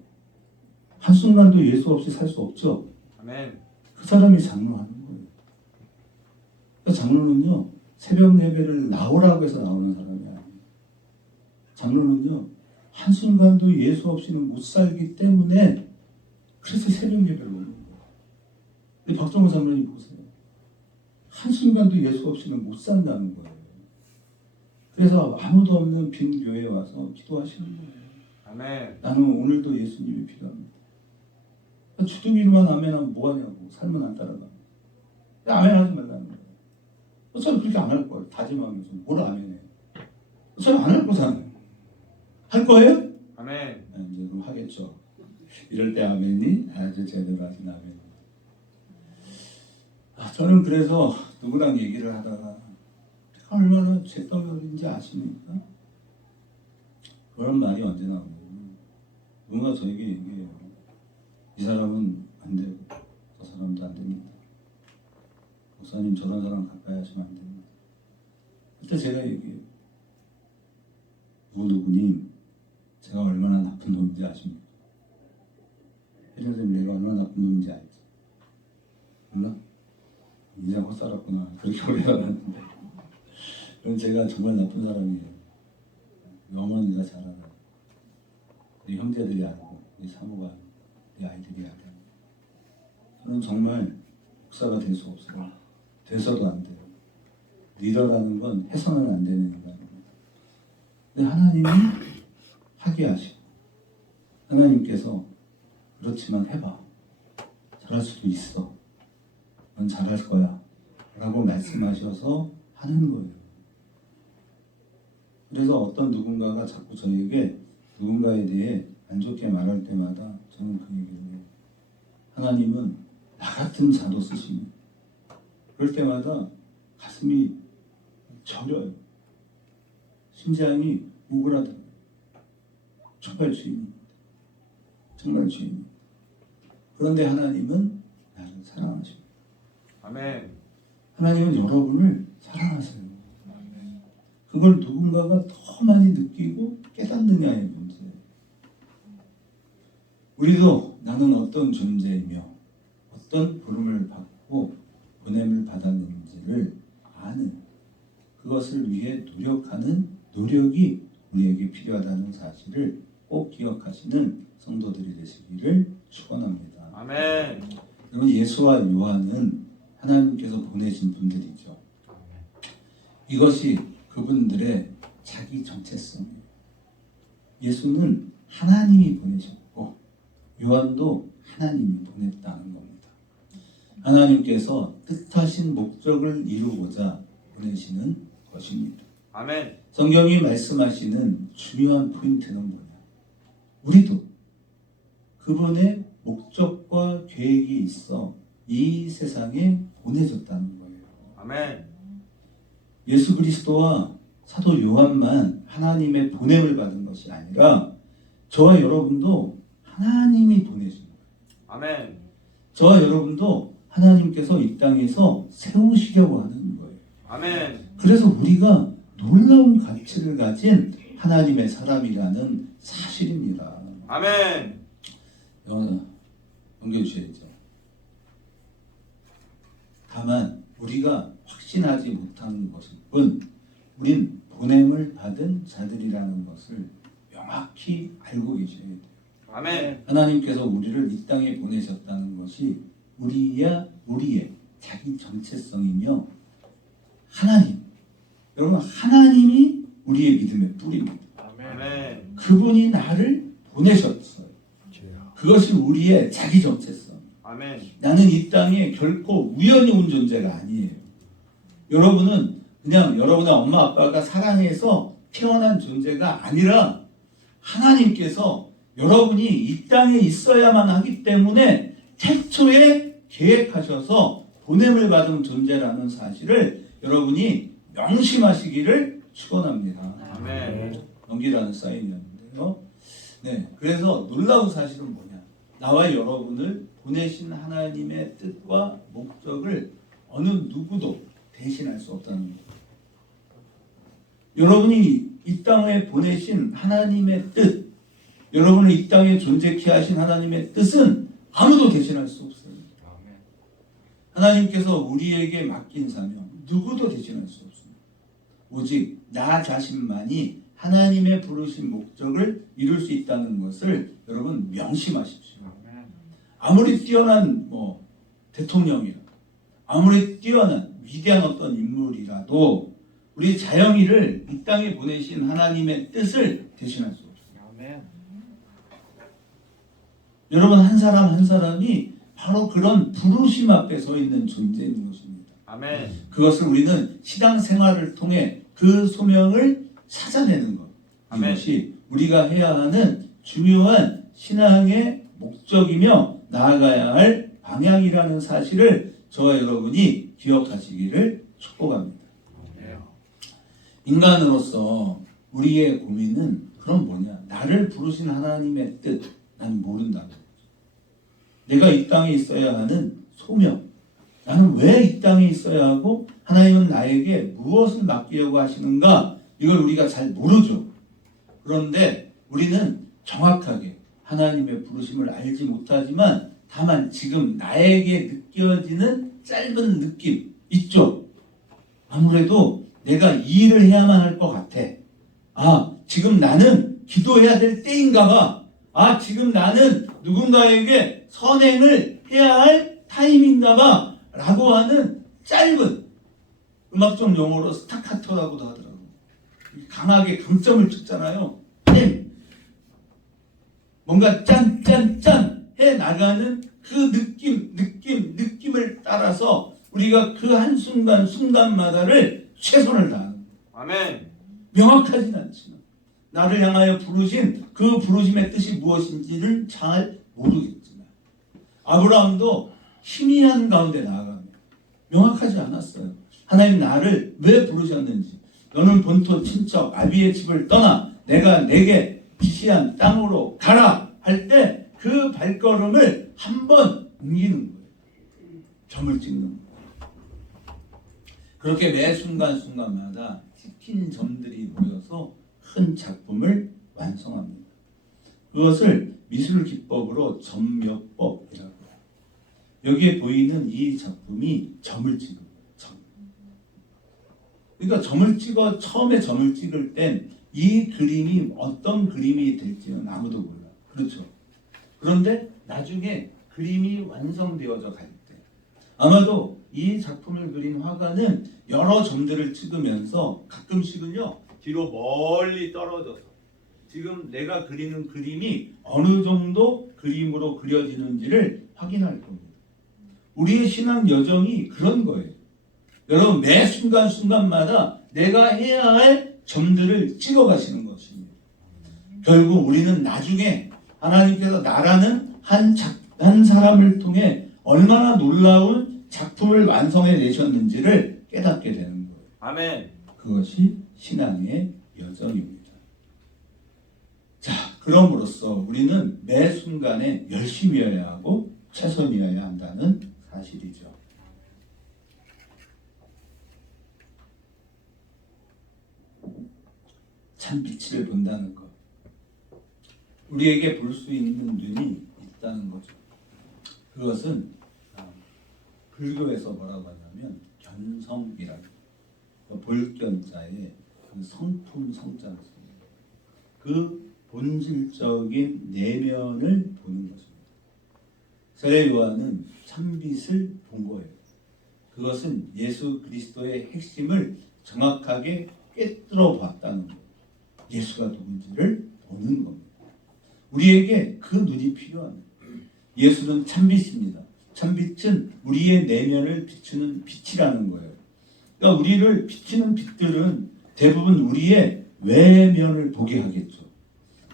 한순간도 예수 없이 살 수 없죠? 아멘. 그 사람이 장로하는 거예요. 그러니까 장로는요, 새벽 예배를 나오라고 해서 나오는 사람이 아니에요. 장로는요, 한순간도 예수 없이는 못 살기 때문에 그래서 새벽 예배를 오는 거예요. 근데 박정호 장로님 보세요. 한순간도 예수 없이는 못 산다는 거예요. 그래서 아무도 없는 빈 교회에 와서 기도하시는 거예요. 아멘. 나는 오늘도 예수님이 필요합니다. 주둥이로만 아멘하면 뭐하냐고. 삶은 안 따라가. 아멘하지 말라는 거예요. 어차피 그렇게 안 할 거예요. 다짐하면서 뭘 아멘해. 어차피 안 할 거잖아요. 할 거예요? 아멘. 이제 그럼 하겠죠. 이럴 때 아멘이 아주 제대로 하신 아멘. 저는 그래서 누구랑 얘기를 하다가 제가 얼마나 죄덩어리인지 아십니까? 그런 말이 언제 나오냐면 누군가 저에게 얘기해요. 이 사람은 안 되고 저 사람도 안 됩니다. 목사님 저런 사람 가까이 하시면 안 됩니다. 그때 제가 얘기해요. 누구님 제가 얼마나 나쁜 놈인지 아십니까? 혜정쌤 내가 얼마나 나쁜 놈인지 알지? 몰라? 이제 못 살았구나. 그렇게 오래 살았는데. 그럼 제가 정말 나쁜 사람이에요. 어머니가 잘 알아요. 우리 형제들이 알고, 우리 사모가 알고, 우리 아이들이 알아요. 저는 정말 목사가 될 수 없어요. 돼서도 안 돼요. 리더라는 건 해서는 안 되는 인간입니다. 근데 하나님이 하게 하시고 하나님께서 그렇지만 해봐. 잘할 수도 있어. 넌 잘할 거야. 라고 말씀하셔서 하는 거예요. 그래서 어떤 누군가가 자꾸 저에게 누군가에 대해 안 좋게 말할 때마다 저는 그 얘기를 해요. 하나님은 나 같은 자도 쓰십니다. 그럴 때마다 가슴이 저려요. 심장이 우울하더라고요. 정말 주인입니다. 정말 주인입니다. 그런데 하나님은 나를 사랑하십니다. 아멘. 하나님은 여러분을 사랑하세요. 그걸 누군가가 더 많이 느끼고 깨닫느냐의 문제예요. 우리도 나는 어떤 존재이며 어떤 부름을 받고 보냄을 받았는지를 아는 그것을 위해 노력하는 노력이 우리에게 필요하다는 사실을 꼭 기억하시는 성도들이 되시기를 축원합니다. 아멘. 여러분 예수와 요한은 하나님께서 보내신 분들이죠. 이것이 그분들의 자기 정체성이에요. 예수는 하나님이 보내셨고 요한도 하나님이 보냈다는 겁니다. 하나님께서 뜻하신 목적을 이루고자 보내시는 것입니다. 아멘. 성경이 말씀하시는 중요한 포인트는 뭐냐? 우리도 그분의 목적과 계획이 있어 이 세상에 보내졌다는 거예요. 아멘. 예수 그리스도와 사도 요한만 하나님의 보냄을 받은 것이 아니라 저와 여러분도 하나님이 보내신 거예요. 아멘. 저와 여러분도 하나님께서 이 땅에서 세우시려고 하는 거예요. 아멘. 그래서 우리가 놀라운 가치를 가진 하나님의 사람이라는 사실입니다. 아멘. 넘겨주셔야죠. 다만 우리가 확신하지 못하는 것일 뿐 우린 보냄을 받은 자들이라는 것을 명확히 알고 계셔야 돼요. 아멘. 하나님께서 우리를 이 땅에 보내셨다는 것이 우리의 자기 정체성이며 하나님, 여러분 하나님이 우리의 믿음의 뿌리입니다. 아멘. 그분이 나를 보내셨어요. 그것이 우리의 자기 정체성. 아멘. 나는 이 땅에 결코 우연히 온 존재가 아니에요. 여러분은 그냥 여러분의 엄마 아빠가 사랑해서 태어난 존재가 아니라 하나님께서 여러분이 이 땅에 있어야만 하기 때문에 태초에 계획하셔서 보냄을 받은 존재라는 사실을 여러분이 명심하시기를 축원합니다. 아멘. 넘기라는 사인이었는데요. 네, 그래서 놀라운 사실은 뭐냐? 나와 여러분을 보내신 하나님의 뜻과 목적을 어느 누구도 대신할 수 없다는 거예요. 여러분이 이 땅에 보내신 하나님의 뜻, 여러분을 이 땅에 존재케 하신 하나님의 뜻은 아무도 대신할 수 없어요. 하나님께서 우리에게 맡긴 사명 누구도 대신할 수 없습니다. 오직 나 자신만이 하나님의 부르신 목적을 이룰 수 있다는 것을 여러분 명심하십시오. 아무리 뛰어난 대통령이라, 아무리 뛰어난 위대한 어떤 인물이라도 우리 자영이를 이 땅에 보내신 하나님의 뜻을 대신할 수 없습니다. 여러분 한 사람 한 사람이 바로 그런 부르심 앞에 서 있는 존재인 것입니다. 아멘. 그것을 우리는 신앙생활을 통해 그 소명을 찾아내는 것. 아멘. 이것이 우리가 해야 하는 중요한 신앙의 목적이며 나아가야 할 방향이라는 사실을 저와 여러분이 기억하시기를 축복합니다. 인간으로서 우리의 고민은 그럼 뭐냐? 나를 부르신 하나님의 뜻 나는 모른다는 거죠. 내가 이 땅에 있어야 하는 소명, 나는 왜 이 땅에 있어야 하고 하나님은 나에게 무엇을 맡기려고 하시는가, 이걸 우리가 잘 모르죠. 그런데 우리는 정확하게 하나님의 부르심을 알지 못하지만 다만 지금 나에게 느껴지는 짧은 느낌 있죠. 아무래도 내가 이 일을 해야만 할 것 같아. 지금 나는 기도해야 될 때인가 봐. 지금 나는 누군가에게 선행을 해야 할 타임인가 봐 라고 하는 짧은, 음악적 용어로 스타카토라고도 하더라고요. 강하게 강점을 찍잖아요. 뭔가 짠짠짠 해 나가는 그 느낌을 따라서 우리가 그 한순간 순간마다를 최선을 다하는 거예요. 아멘. 명확하진 않지만 나를 향하여 부르신 그 부르심의 뜻이 무엇인지를 잘 모르겠지만 아브라함도 희미한 가운데 나아가며 명확하지 않았어요. 하나님 나를 왜 부르셨는지, 너는 본토 친척 아비의 집을 떠나 내가 내게 지시한 땅으로 가라 할 때 그 발걸음을 한번 옮기는 거예요. 점을 찍는 거예요. 그렇게 매 순간순간마다 찍힌 점들이 모여서 큰 작품을 완성합니다. 그것을 미술 기법으로 점몇법이라고 해요. 여기에 보이는 이 작품이 점을 찍은 거예요. 그러니까 처음에 점을 찍을 땐 이 그림이 어떤 그림이 될지는 아무도 몰라요. 그렇죠? 그런데 나중에 그림이 완성되어져 갈 때 아마도 이 작품을 그린 화가는 여러 점들을 찍으면서 가끔씩은요 뒤로 멀리 떨어져서 지금 내가 그리는 그림이 어느 정도 그림으로 그려지는지를 확인할 겁니다. 우리의 신앙 여정이 그런 거예요. 여러분 매 순간순간마다 내가 해야 할 점들을 찍어가시는 것입니다. 결국 우리는 나중에 하나님께서 나라는 한 사람을 통해 얼마나 놀라운 작품을 완성해 내셨는지를 깨닫게 되는 거예요. 아멘. 그것이 신앙의 여정입니다. 자, 그럼으로써 우리는 매 순간에 열심히여야 하고 최선이어야 한다는 사실이죠. 참 빛을 본다는 것. 우리에게 볼 수 있는 눈이 있다는 거죠. 그것은 불교에서 뭐라고 하냐면 견성이라고, 볼견자에 그 성품 성자를 씁니다. 그 본질적인 내면을 보는 것입니다. 세례 요한은 참빛을 본 거예요. 그것은 예수 그리스도의 핵심을 정확하게 꿰뚫어 봤다는 거예요. 예수가 누군지를 보는 겁니다. 우리에게 그 눈이 필요합니다. 예수는 참빛입니다. 참빛은 우리의 내면을 비추는 빛이라는 거예요. 그러니까 우리를 비추는 빛들은 대부분 우리의 외면을 보게 하겠죠.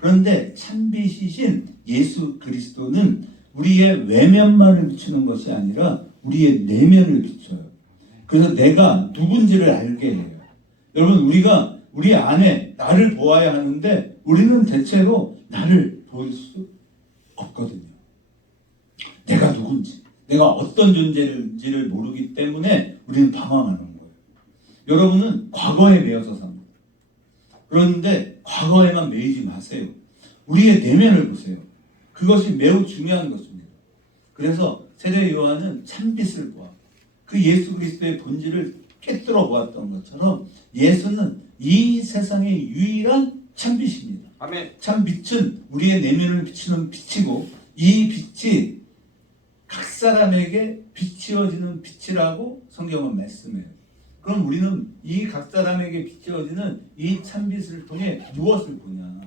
그런데 참빛이신 예수 그리스도는 우리의 외면만을 비추는 것이 아니라 우리의 내면을 비춰요. 그래서 내가 누군지를 알게 해요. 여러분 우리가 우리 안에 나를 보아야 하는데 우리는 대체로 나를 볼 수 없거든요. 내가 누군지, 내가 어떤 존재인지를 모르기 때문에 우리는 방황하는 거예요. 여러분은 과거에 매여서 삽니다. 그런데 과거에만 매이지 마세요. 우리의 내면을 보세요. 그것이 매우 중요한 것입니다. 그래서 세례 요한은 참빛을 보아 그 예수 그리스도의 본질을 깨뜨려 보았던 것처럼 예수는 이 세상의 유일한 참빛입니다. 아멘. 참빛은 우리의 내면을 비추는 빛이고 이 빛이 각 사람에게 비추어지는 빛이라고 성경은 말씀해요. 그럼 우리는 이 각 사람에게 비추어지는 이 참빛을 통해 무엇을 보냐?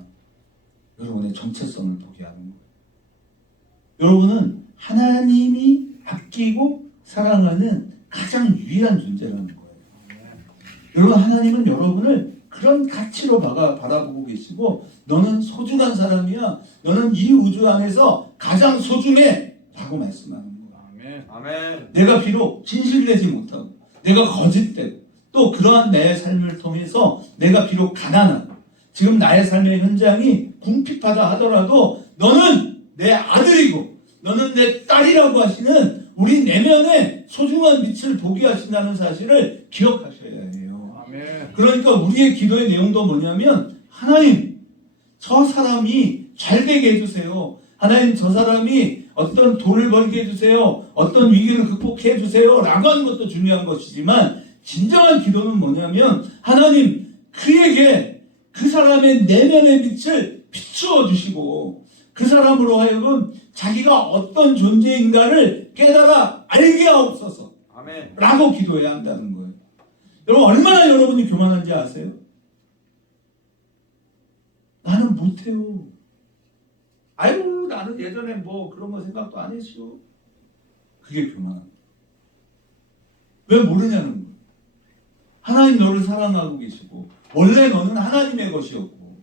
여러분의 정체성을 보게 하는 거예요. 여러분은 하나님이 아끼고 사랑하는 가장 유일한 존재라는 거예요. 여러분, 하나님은 여러분을 그런 가치로 바라보고 계시고 너는 소중한 사람이야. 너는 이 우주 안에서 가장 소중해 라고 말씀하는 거예요. 아멘. 내가 비록 진실되지 못하고 내가 거짓되고 또 그러한 내 삶을 통해서 내가 비록 가난하고 지금 나의 삶의 현장이 궁핍하다 하더라도 너는 내 아들이고 너는 내 딸이라고 하시는 우리 내면의 소중한 빛을 보게 하신다는 사실을 기억하셔야 해요. 아멘. 그러니까 우리의 기도의 내용도 뭐냐면 하나님 저 사람이 잘 되게 해주세요. 하나님 저 사람이 어떤 돈을 벌게 해주세요. 어떤 위기를 극복해 주세요. 라고 하는 것도 중요한 것이지만 진정한 기도는 뭐냐면 하나님 그에게 그 사람의 내면의 빛을 비추어 주시고 그 사람으로 하여금 자기가 어떤 존재인가를 깨달아 알게 하옵소서 아멘. 라고 기도해야 한다는 거예요. 여러분 얼마나 여러분이 교만한지 아세요? 나는 못해요. 아유 나는 예전에 뭐 그런 거 생각도 안 했어. 그게 교만합니다. 왜 모르냐는 거예요. 하나님 너를 사랑하고 계시고 원래 너는 하나님의 것이었고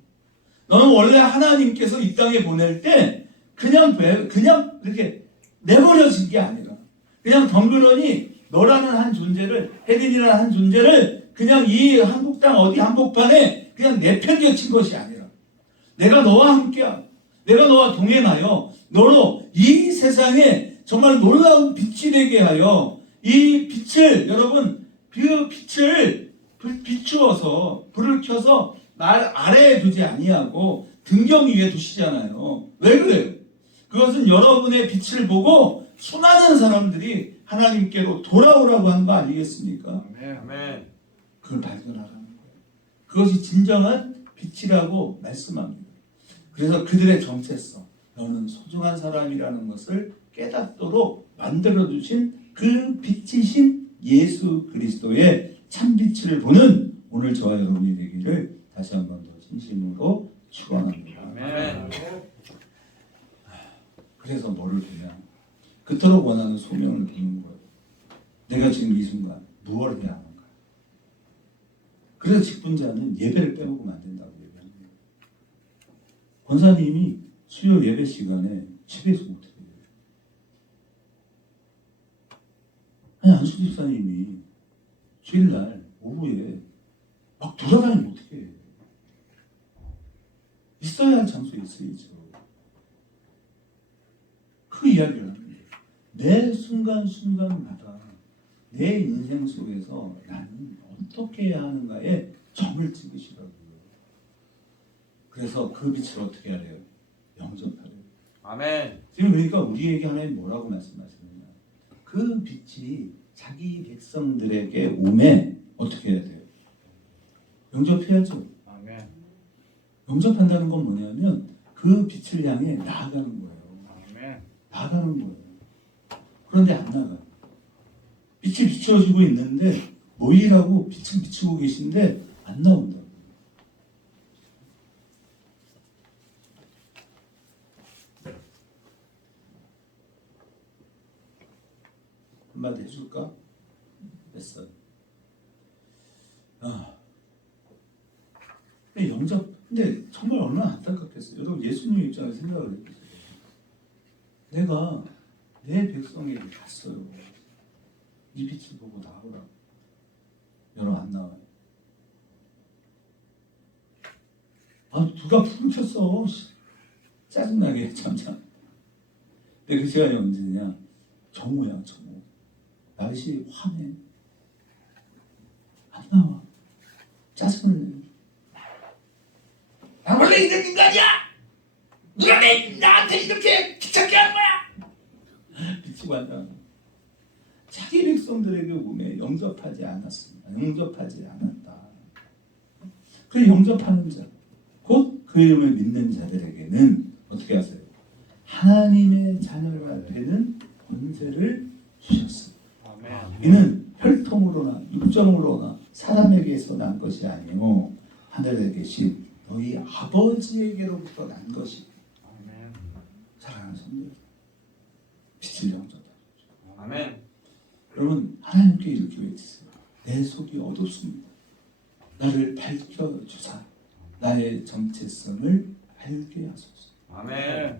너는 원래 하나님께서 이 땅에 보낼 때 그냥 이렇게 내버려진 게 아니라 그냥 덩그러니 너라는 한 존재를 혜린이라는 한 존재를 그냥 이 한국 땅 어디 한복판에 그냥 내팽겨친 것이 아니라 내가 너와 함께하고 내가 너와 동행하여 너로 이 세상에 정말 놀라운 빛이 되게 하여 이 빛을 여러분 그 빛을 비추어서 불을 켜서 말 아래에 두지 아니하고 등경 위에 두시잖아요. 왜 그래요? 그것은 여러분의 빛을 보고 수많은 사람들이 하나님께로 돌아오라고 하는 거 아니겠습니까? 아멘. 그걸 발견하라는 거예요. 그것이 진정한 빛이라고 말씀합니다. 그래서 그들의 정체성, 너는 소중한 사람이라는 것을 깨닫도록 만들어주신 그 빛이신 예수 그리스도의 참빛을 보는 오늘 저와 여러분이 되기를 다시 한 번 더 진심으로 축원합니다. 아멘. 그래서 뭐를 보냐? 그토록 원하는 소명을 보는 거예요. 내가 지금 이 순간 무엇을 해야 하는가? 그래서 직분자는 예배를 빼먹으면 안 된다고 얘기합니다. 권사님이 수요 예배 시간에 집에서 못해요. 아니 안수 집사님이 주일날 오후에 막 돌아다니면 어떻게 해요? 있어야 할 장소에 있어야죠. 그 이야기를 하는 거예요. 매 순간순간마다 내 인생 속에서 나는 어떻게 해야 하는가에 점을 찍으시라고요. 그래서 그 빛을 어떻게 하래요? 영접하래요. 아멘. 지금 그러니까 우리에게 하나님 뭐라고 말씀하시느냐? 그 빛이 자기 백성들에게 오매 어떻게 해야 돼요? 영접해야죠. 아멘. 영접한다는 건 뭐냐면 그 빛을 향해 나아가는 거예요. 아멘. 나아가는 거예요. 그런데 안 나가요. 빛이 비춰지고 있는데 모이라고 빛을 비추고 계신데 안 나온다고. 한마디 해줄까? 됐어요. 근데 정말 얼마나 안타깝겠어요. 여러분 예수님 입장에서 생각을 해보세요. 내가 내 백성에게 갔어요. 이 빛을 보고 나오라고. 여러분 안 나와요. 누가 불을 켰어. 짜증나게 잠깐. 근데 그 시간이 언제냐? 정오야 정오. 날씨 화내. 안 나와. 짜증을 내. 나 원래 이런 인간이야. 누가 나한테 이렇게 귀찮게 한 거야. 미치고 한다. 자기 백성들에게 오매 영접하지 않았습니다. 영접하지 않았다. 그 영접하는 자, 곧 그 이름을 믿는 자들에게는 어떻게 하세요? 하나님의 자녀가 되는 권세를 주셨습니다. 이는 혈통으로나 육정으로나 사람에게서 난 것이 아니요 하늘에 계신 너희 아버지에게로부터 난 것이. 사랑하는 성도, 빛을 영접하십시오. 아멘. 여러분, 하나님께 이렇게 외치세요. 내 속이 어둡습니다. 나를 밝혀주사 나의 정체성을 알게 하소서. 아멘.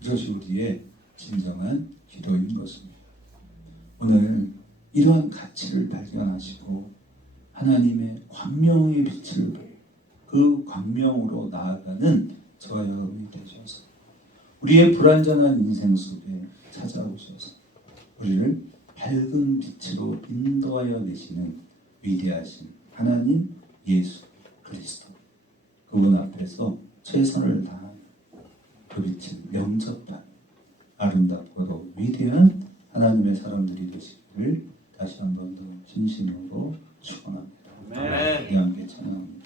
이것이 우리의 진정한 기도인 것입니다. 오늘 이러한 가치를 발견하시고 하나님의 광명의 빛을 그 광명으로 나아가는 저와 여러분이 되셔서 우리의 불완전한 인생 속에 찾아오셔서 우리를 밝은 빛으로 인도하여 내시는 위대하신 하나님 예수 그리스도, 그분 앞에서 최선을 다하는 그 빛을 영접하는 아름답고도 위대한 하나님의 사람들이 되시기를 다시 한 번 더 진심으로 축원합니다. 아멘. 우리 함께 찬양합니다.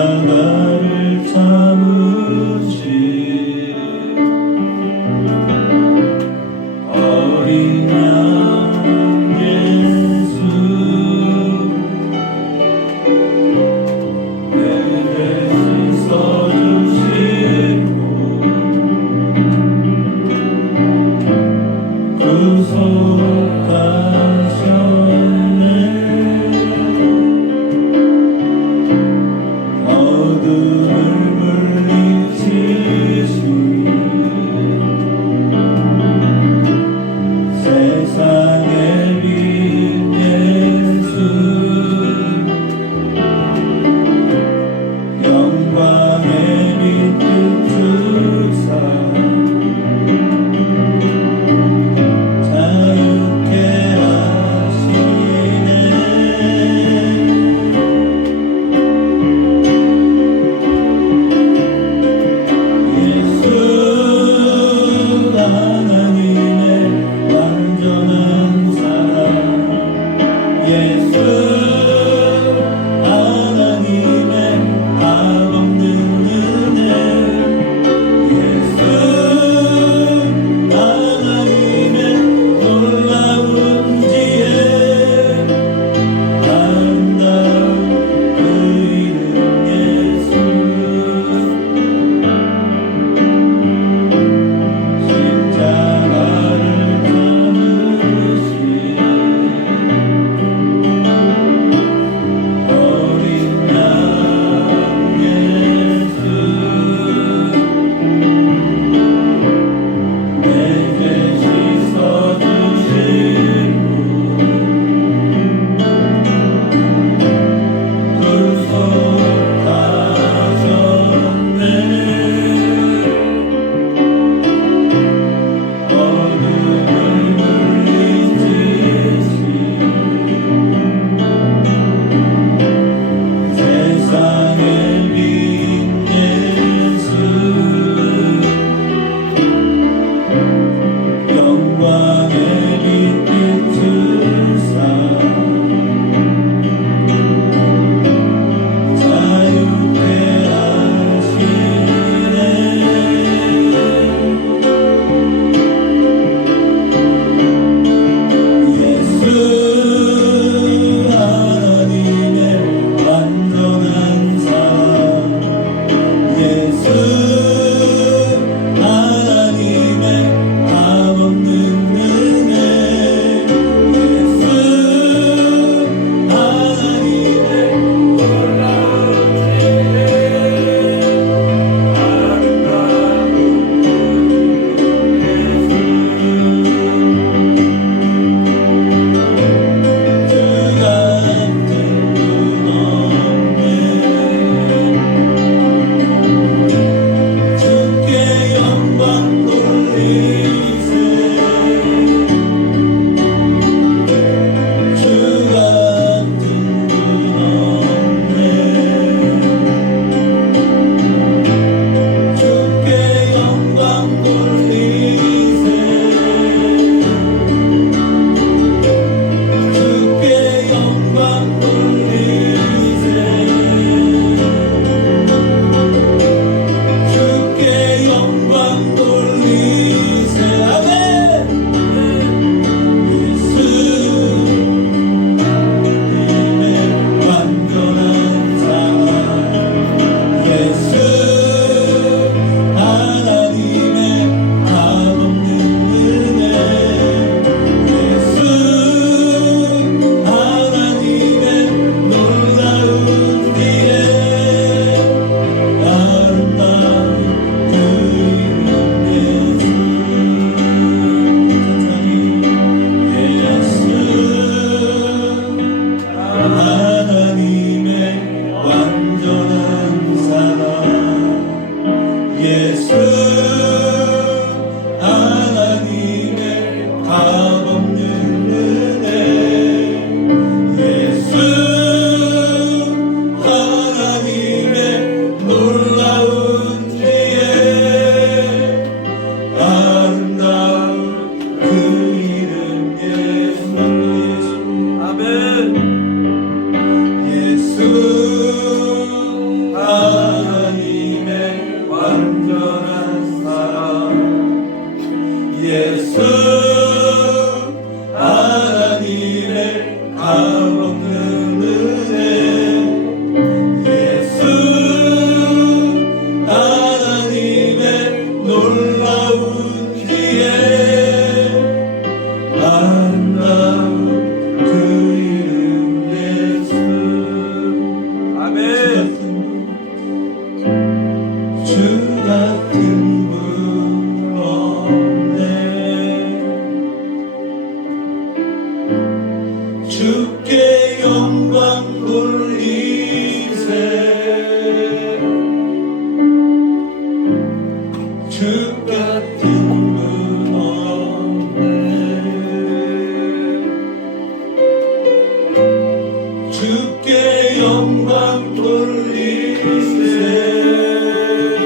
십자가를 참으신 어린 양 예수, 내 대신 써주시고 구속하셨네. 어둠을 물리치신 세상의 빛 예수, 영광의 빛을 주사 자유케 하시네. 예수 하나님의 완전한 사랑, 예수 하나님의 값없는 주 같은 분 없네. 주께 영광 돌리세. 주 같은 분 없네. 주께 영광 돌리세.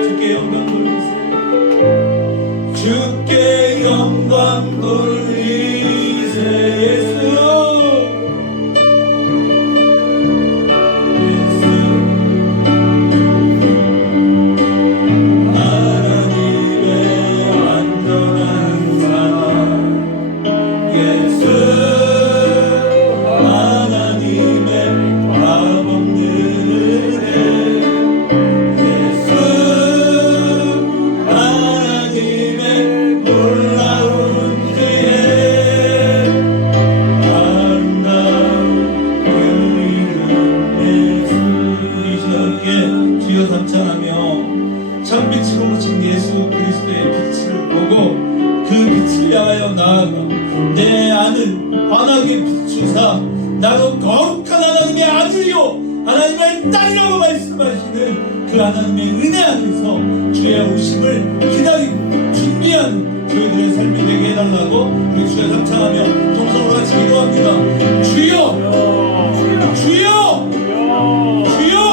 주께 영광 돌리세. 주께 영광 돌리세. 예수 하나님의 완전한 사랑. 예수 하나님의 값없는 은혜. 예수 하나님의 놀라운 지혜. 아름다운 그 이름 예수. 우리 시간께 주여 삼창하며 참빛으로 오신 예수 그리스도의 빛을 보고 그 빛을 향하여 나아가 내 안을 환하게 비추사 나로 거룩한 하나님의 아들이요 하나님의 딸이라고 말씀하시는 그 하나님의 은혜 안에서 주의 오심을 기다리고 준비하는 저희들의 삶이 되게 해달라고 우리 주여 삼창하며 동성으로 같이 기도합니다. 주여 주여 주여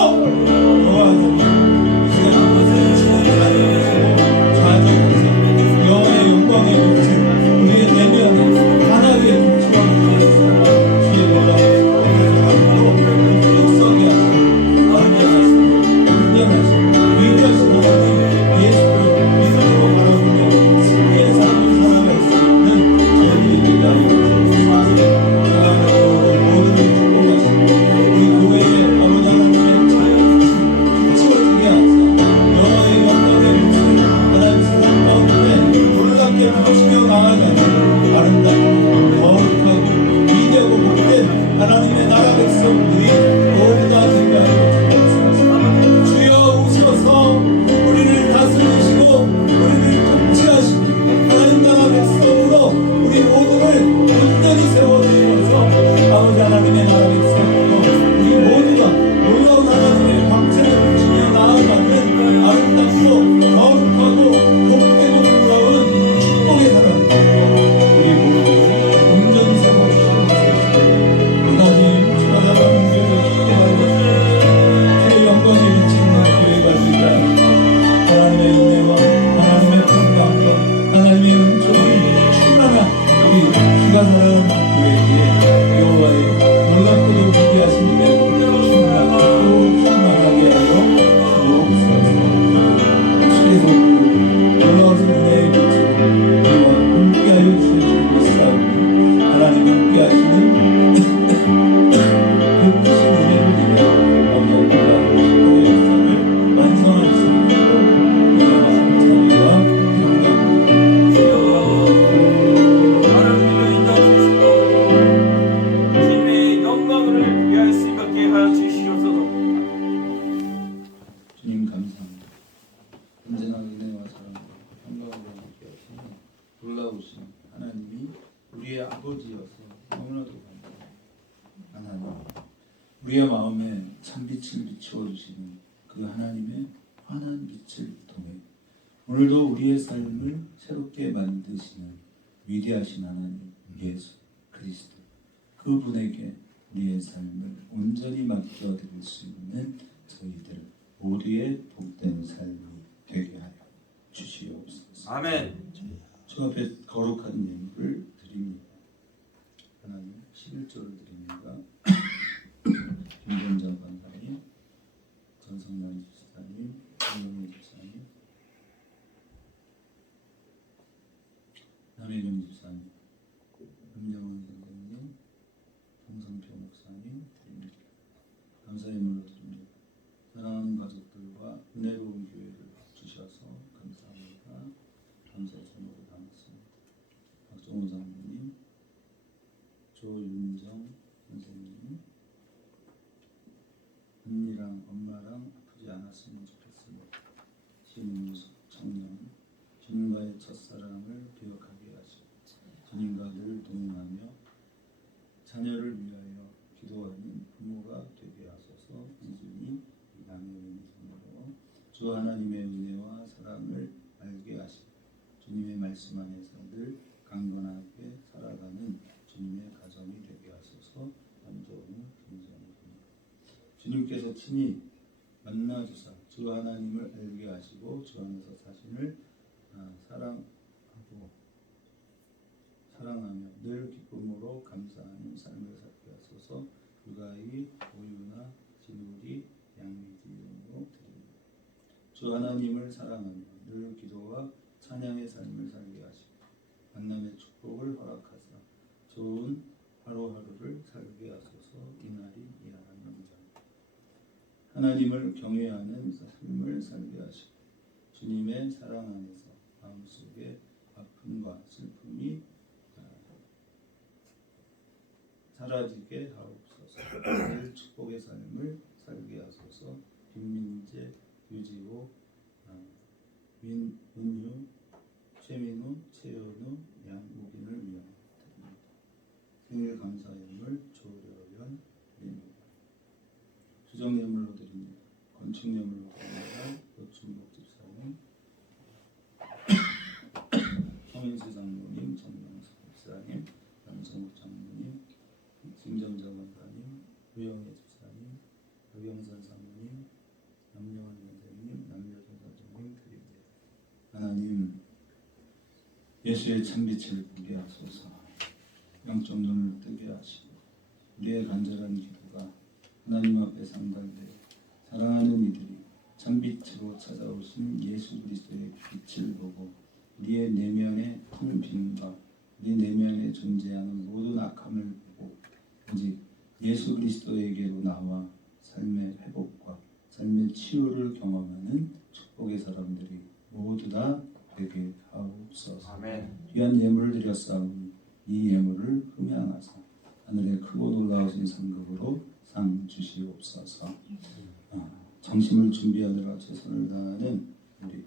너와 하나님 여호와의 영광의 빛을 우리의 내면에 하나의 빛으로 주의 놀라운 뚝섬게 하시고 아름다우시고 은연하시고 위대하신 하나님 예수를 믿음으로 바라보며 승리의 삶을 살아갈 수 있는 저희들이 되게 하여 주시옵소서. 모두를 축복하시고 우리 교회의 아버지 하나님의 비추어지게 하사 여호와의 영광의 빛을 하나님 세상 가운데 놀랍게 비추며 나아가는 아름답고 거룩하고 위대하고 복된 하나님의 나라 백성들이 모두 다 되게 하여 주옵소서. 주여 오셔서 우리를 다스리시고 우리를 통치하시고 하나님 나라 백성으로 우리 모두를 온전히 세워주셔서 아버지 하나님의 나라 백성으로 우리 모두가 놀라운 하나님의 광채를 비추며 나아가는 아름답고 거룩하고 복되고 놀라운 축복의 사람 우리 모두 온전히 세워주시옵소서. 하나님 주 하나만 교회를 주의 영광에 비치는 교회가 되게 하시고 하나님의 은혜와 하나님의 평강과 하나님의 은총이 충만한 우리 주가 사랑하는 교회에 여호와의 놀랍고도 위대하신 은혜로 충만하고 충만하게 하여 주옵소서. 주께서 놀라우신 은혜의 빛으로 우리와 함께하여 주실 줄 믿사오니 하나님 함께하시는 그 크신 은혜를 위해 아버지가 교회의 역사를 완성할 수 있도록 은혜와 자비와 평강 하나님을 인도하시고 주님의 영광을 위하여 쓰임받게 하여 주시옵소서. 주님 감사합니다. 언제나 은혜와 사랑과 평강으로 함께하시는 놀라우신 하나님이 우리의 아버지여서 너무나도 감사합니다. 하나님 우리의 마음에 참빛을 비추어 주시는 그 하나님의 환한 빛을 통해 오늘도 우리의 삶을 새롭게 만드시는 위대하신 하나님 예수 그리스도 그분에게 우리의 삶을 온전히 맡겨드릴 수 있는 저희들 모두의 복된 삶이 되게 하여 주시옵소서. 아멘. 주 앞에 거룩한 예물을 드립니다. 하나님 11조를 드립니다. 김건자 권사님, 전성란 집사님, 김영희 집사님, 남혜경 집사님, 김정원 선생님, 홍성표 목사님 드립니다. 감사의 물로 드립니다. 사랑하는 가족들과 은혜로운 교회를 주셔서 감사합니다. 감사의 제목을 담았습니다. 박정호 장로님, 조윤정 선생님, 김무숙 청년 주님과의 첫사랑을 기억하게 하시고 주님과 늘 동행하며 자녀를 위하여 기도하는 부모가 되게 하소서. 이준이 남의 손으로 주 하나님의 은혜와 사랑을 알게 하시고 주님의 말씀 안에서 늘 강건하게 살아가는 주님의 가정이 되게 하소서. 남조는 김정입니다. 주님께서 친히 만나주사 주 하나님을 알게 하시고 주 안에서 자신을 사랑하며 늘 기쁨으로 감사하는 삶을 살게 하소서. 유가이 오유나 진우리 양미지 이름으로 드립니다. 주 하나님을 사랑하며 늘 기도와 찬양의 삶을 살게 하시고 만남의 축복을 허락하사 좋은 하루하루를 살게 하소서. 이날이 이하는 영장 하나님을 경외하는 삶을 살게 하시고 주님의 사랑 안에서 마음속에 아픔과 슬픔이 사라지게 하옵소서. 늘 축복의 삶을 살게 하소서. 김민재, 유지호, 민유, 최민우, 최연우, 양우빈을 위하여 드립니다. 생일 감사예물 조려연 드립니다. 주정예물로 드립니다. 건축예물로 드립니다. 노춘복 집사님, 성인수 장로님, 정명석 집사님, 남성국 장로님, 김정자 원사님, 우영애 집사님, 박영선 사모님, 남영환 선생님, 남여준 선생님 드립니다. 하나님, 예수의 참빛을 보게 하소서. 영적 눈을 뜨게 하시고 우리의 간절한 기도가 하나님 앞에 상달되어 사랑하는 이들이 참빛으로 찾아오신 예수 그리스도의 빛을 보고 우리의 내면의 큰 빈과 우리 내면에 존재하는 모든 악함을 보고 오직 예수 그리스도에게로 나와 삶의 회복과 삶의 치유를 경험하는 축복의 사람들이 모두 다 되게 하옵소서. 아멘. 귀한 예물을 드렸사오니 이 예물을 흠양하사 하늘의 크고 놀라우신 상급으로 상 주시옵소서. 정심을 준비하느라 최선을 다하는 우리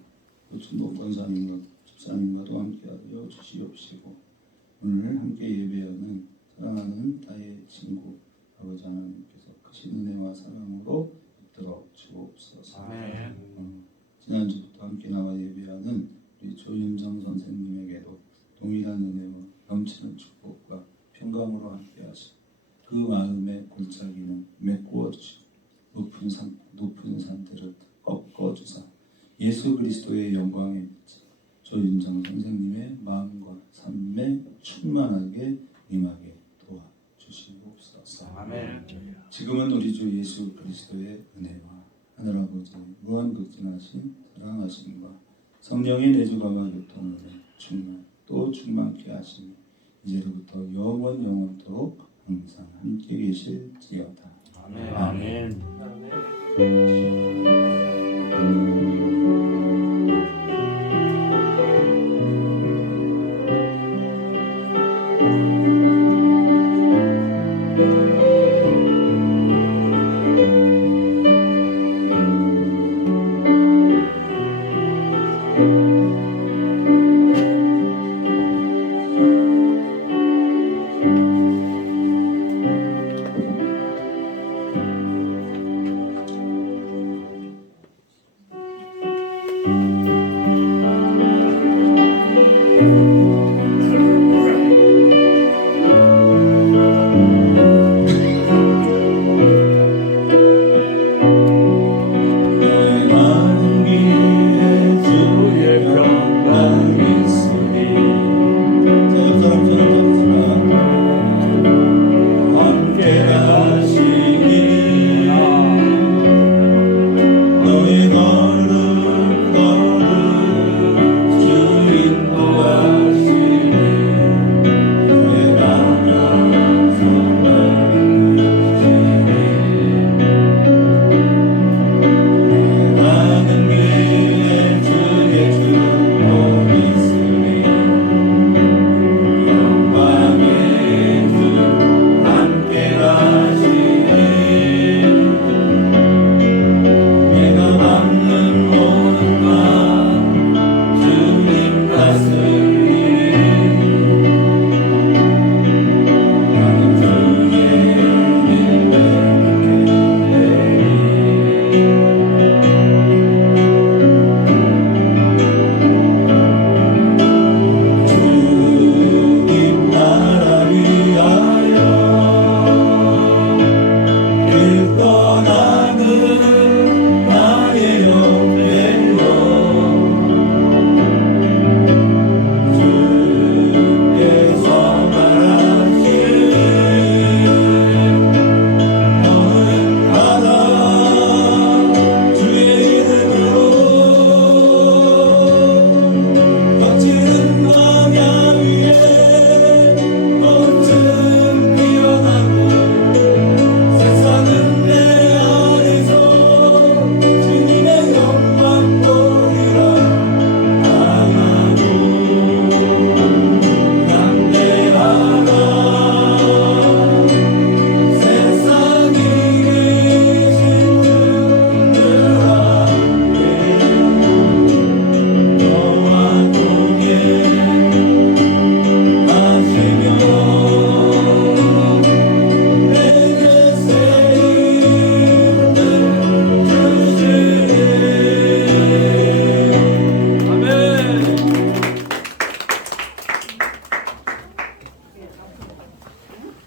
노춘복 권사님과 집사님과도 함께하여 주시옵시고 오늘 함께 예배하는 사랑하는 나의 친구 아버지 하나님께서 크신 은혜와 사랑으로 붙들어 주옵소서. 아멘. 지난주부터 함께 나와 예배하는 우리 조윤정 선생님에게도 동일한 은혜와 넘치는 축복과 평강으로 함께 하시고 그 마음의 골짜기는 메꾸어 주시고 높은 산들을 꺾어 주사 예수 그리스도의 영광의 빛이 조윤정 선생님의 마음과 삶에 충만하게 임하게 도와주시옵소서. 아멘. 지금은 우리 주 예수 그리스도의 은혜와 하늘아버지의 무한극진하신 사랑하심과 성령의 내주감화 교통으로 충만케 하시며 이제로부터 영원토록 항상 함께 계실지어다. 아멘. 아멘. 아멘.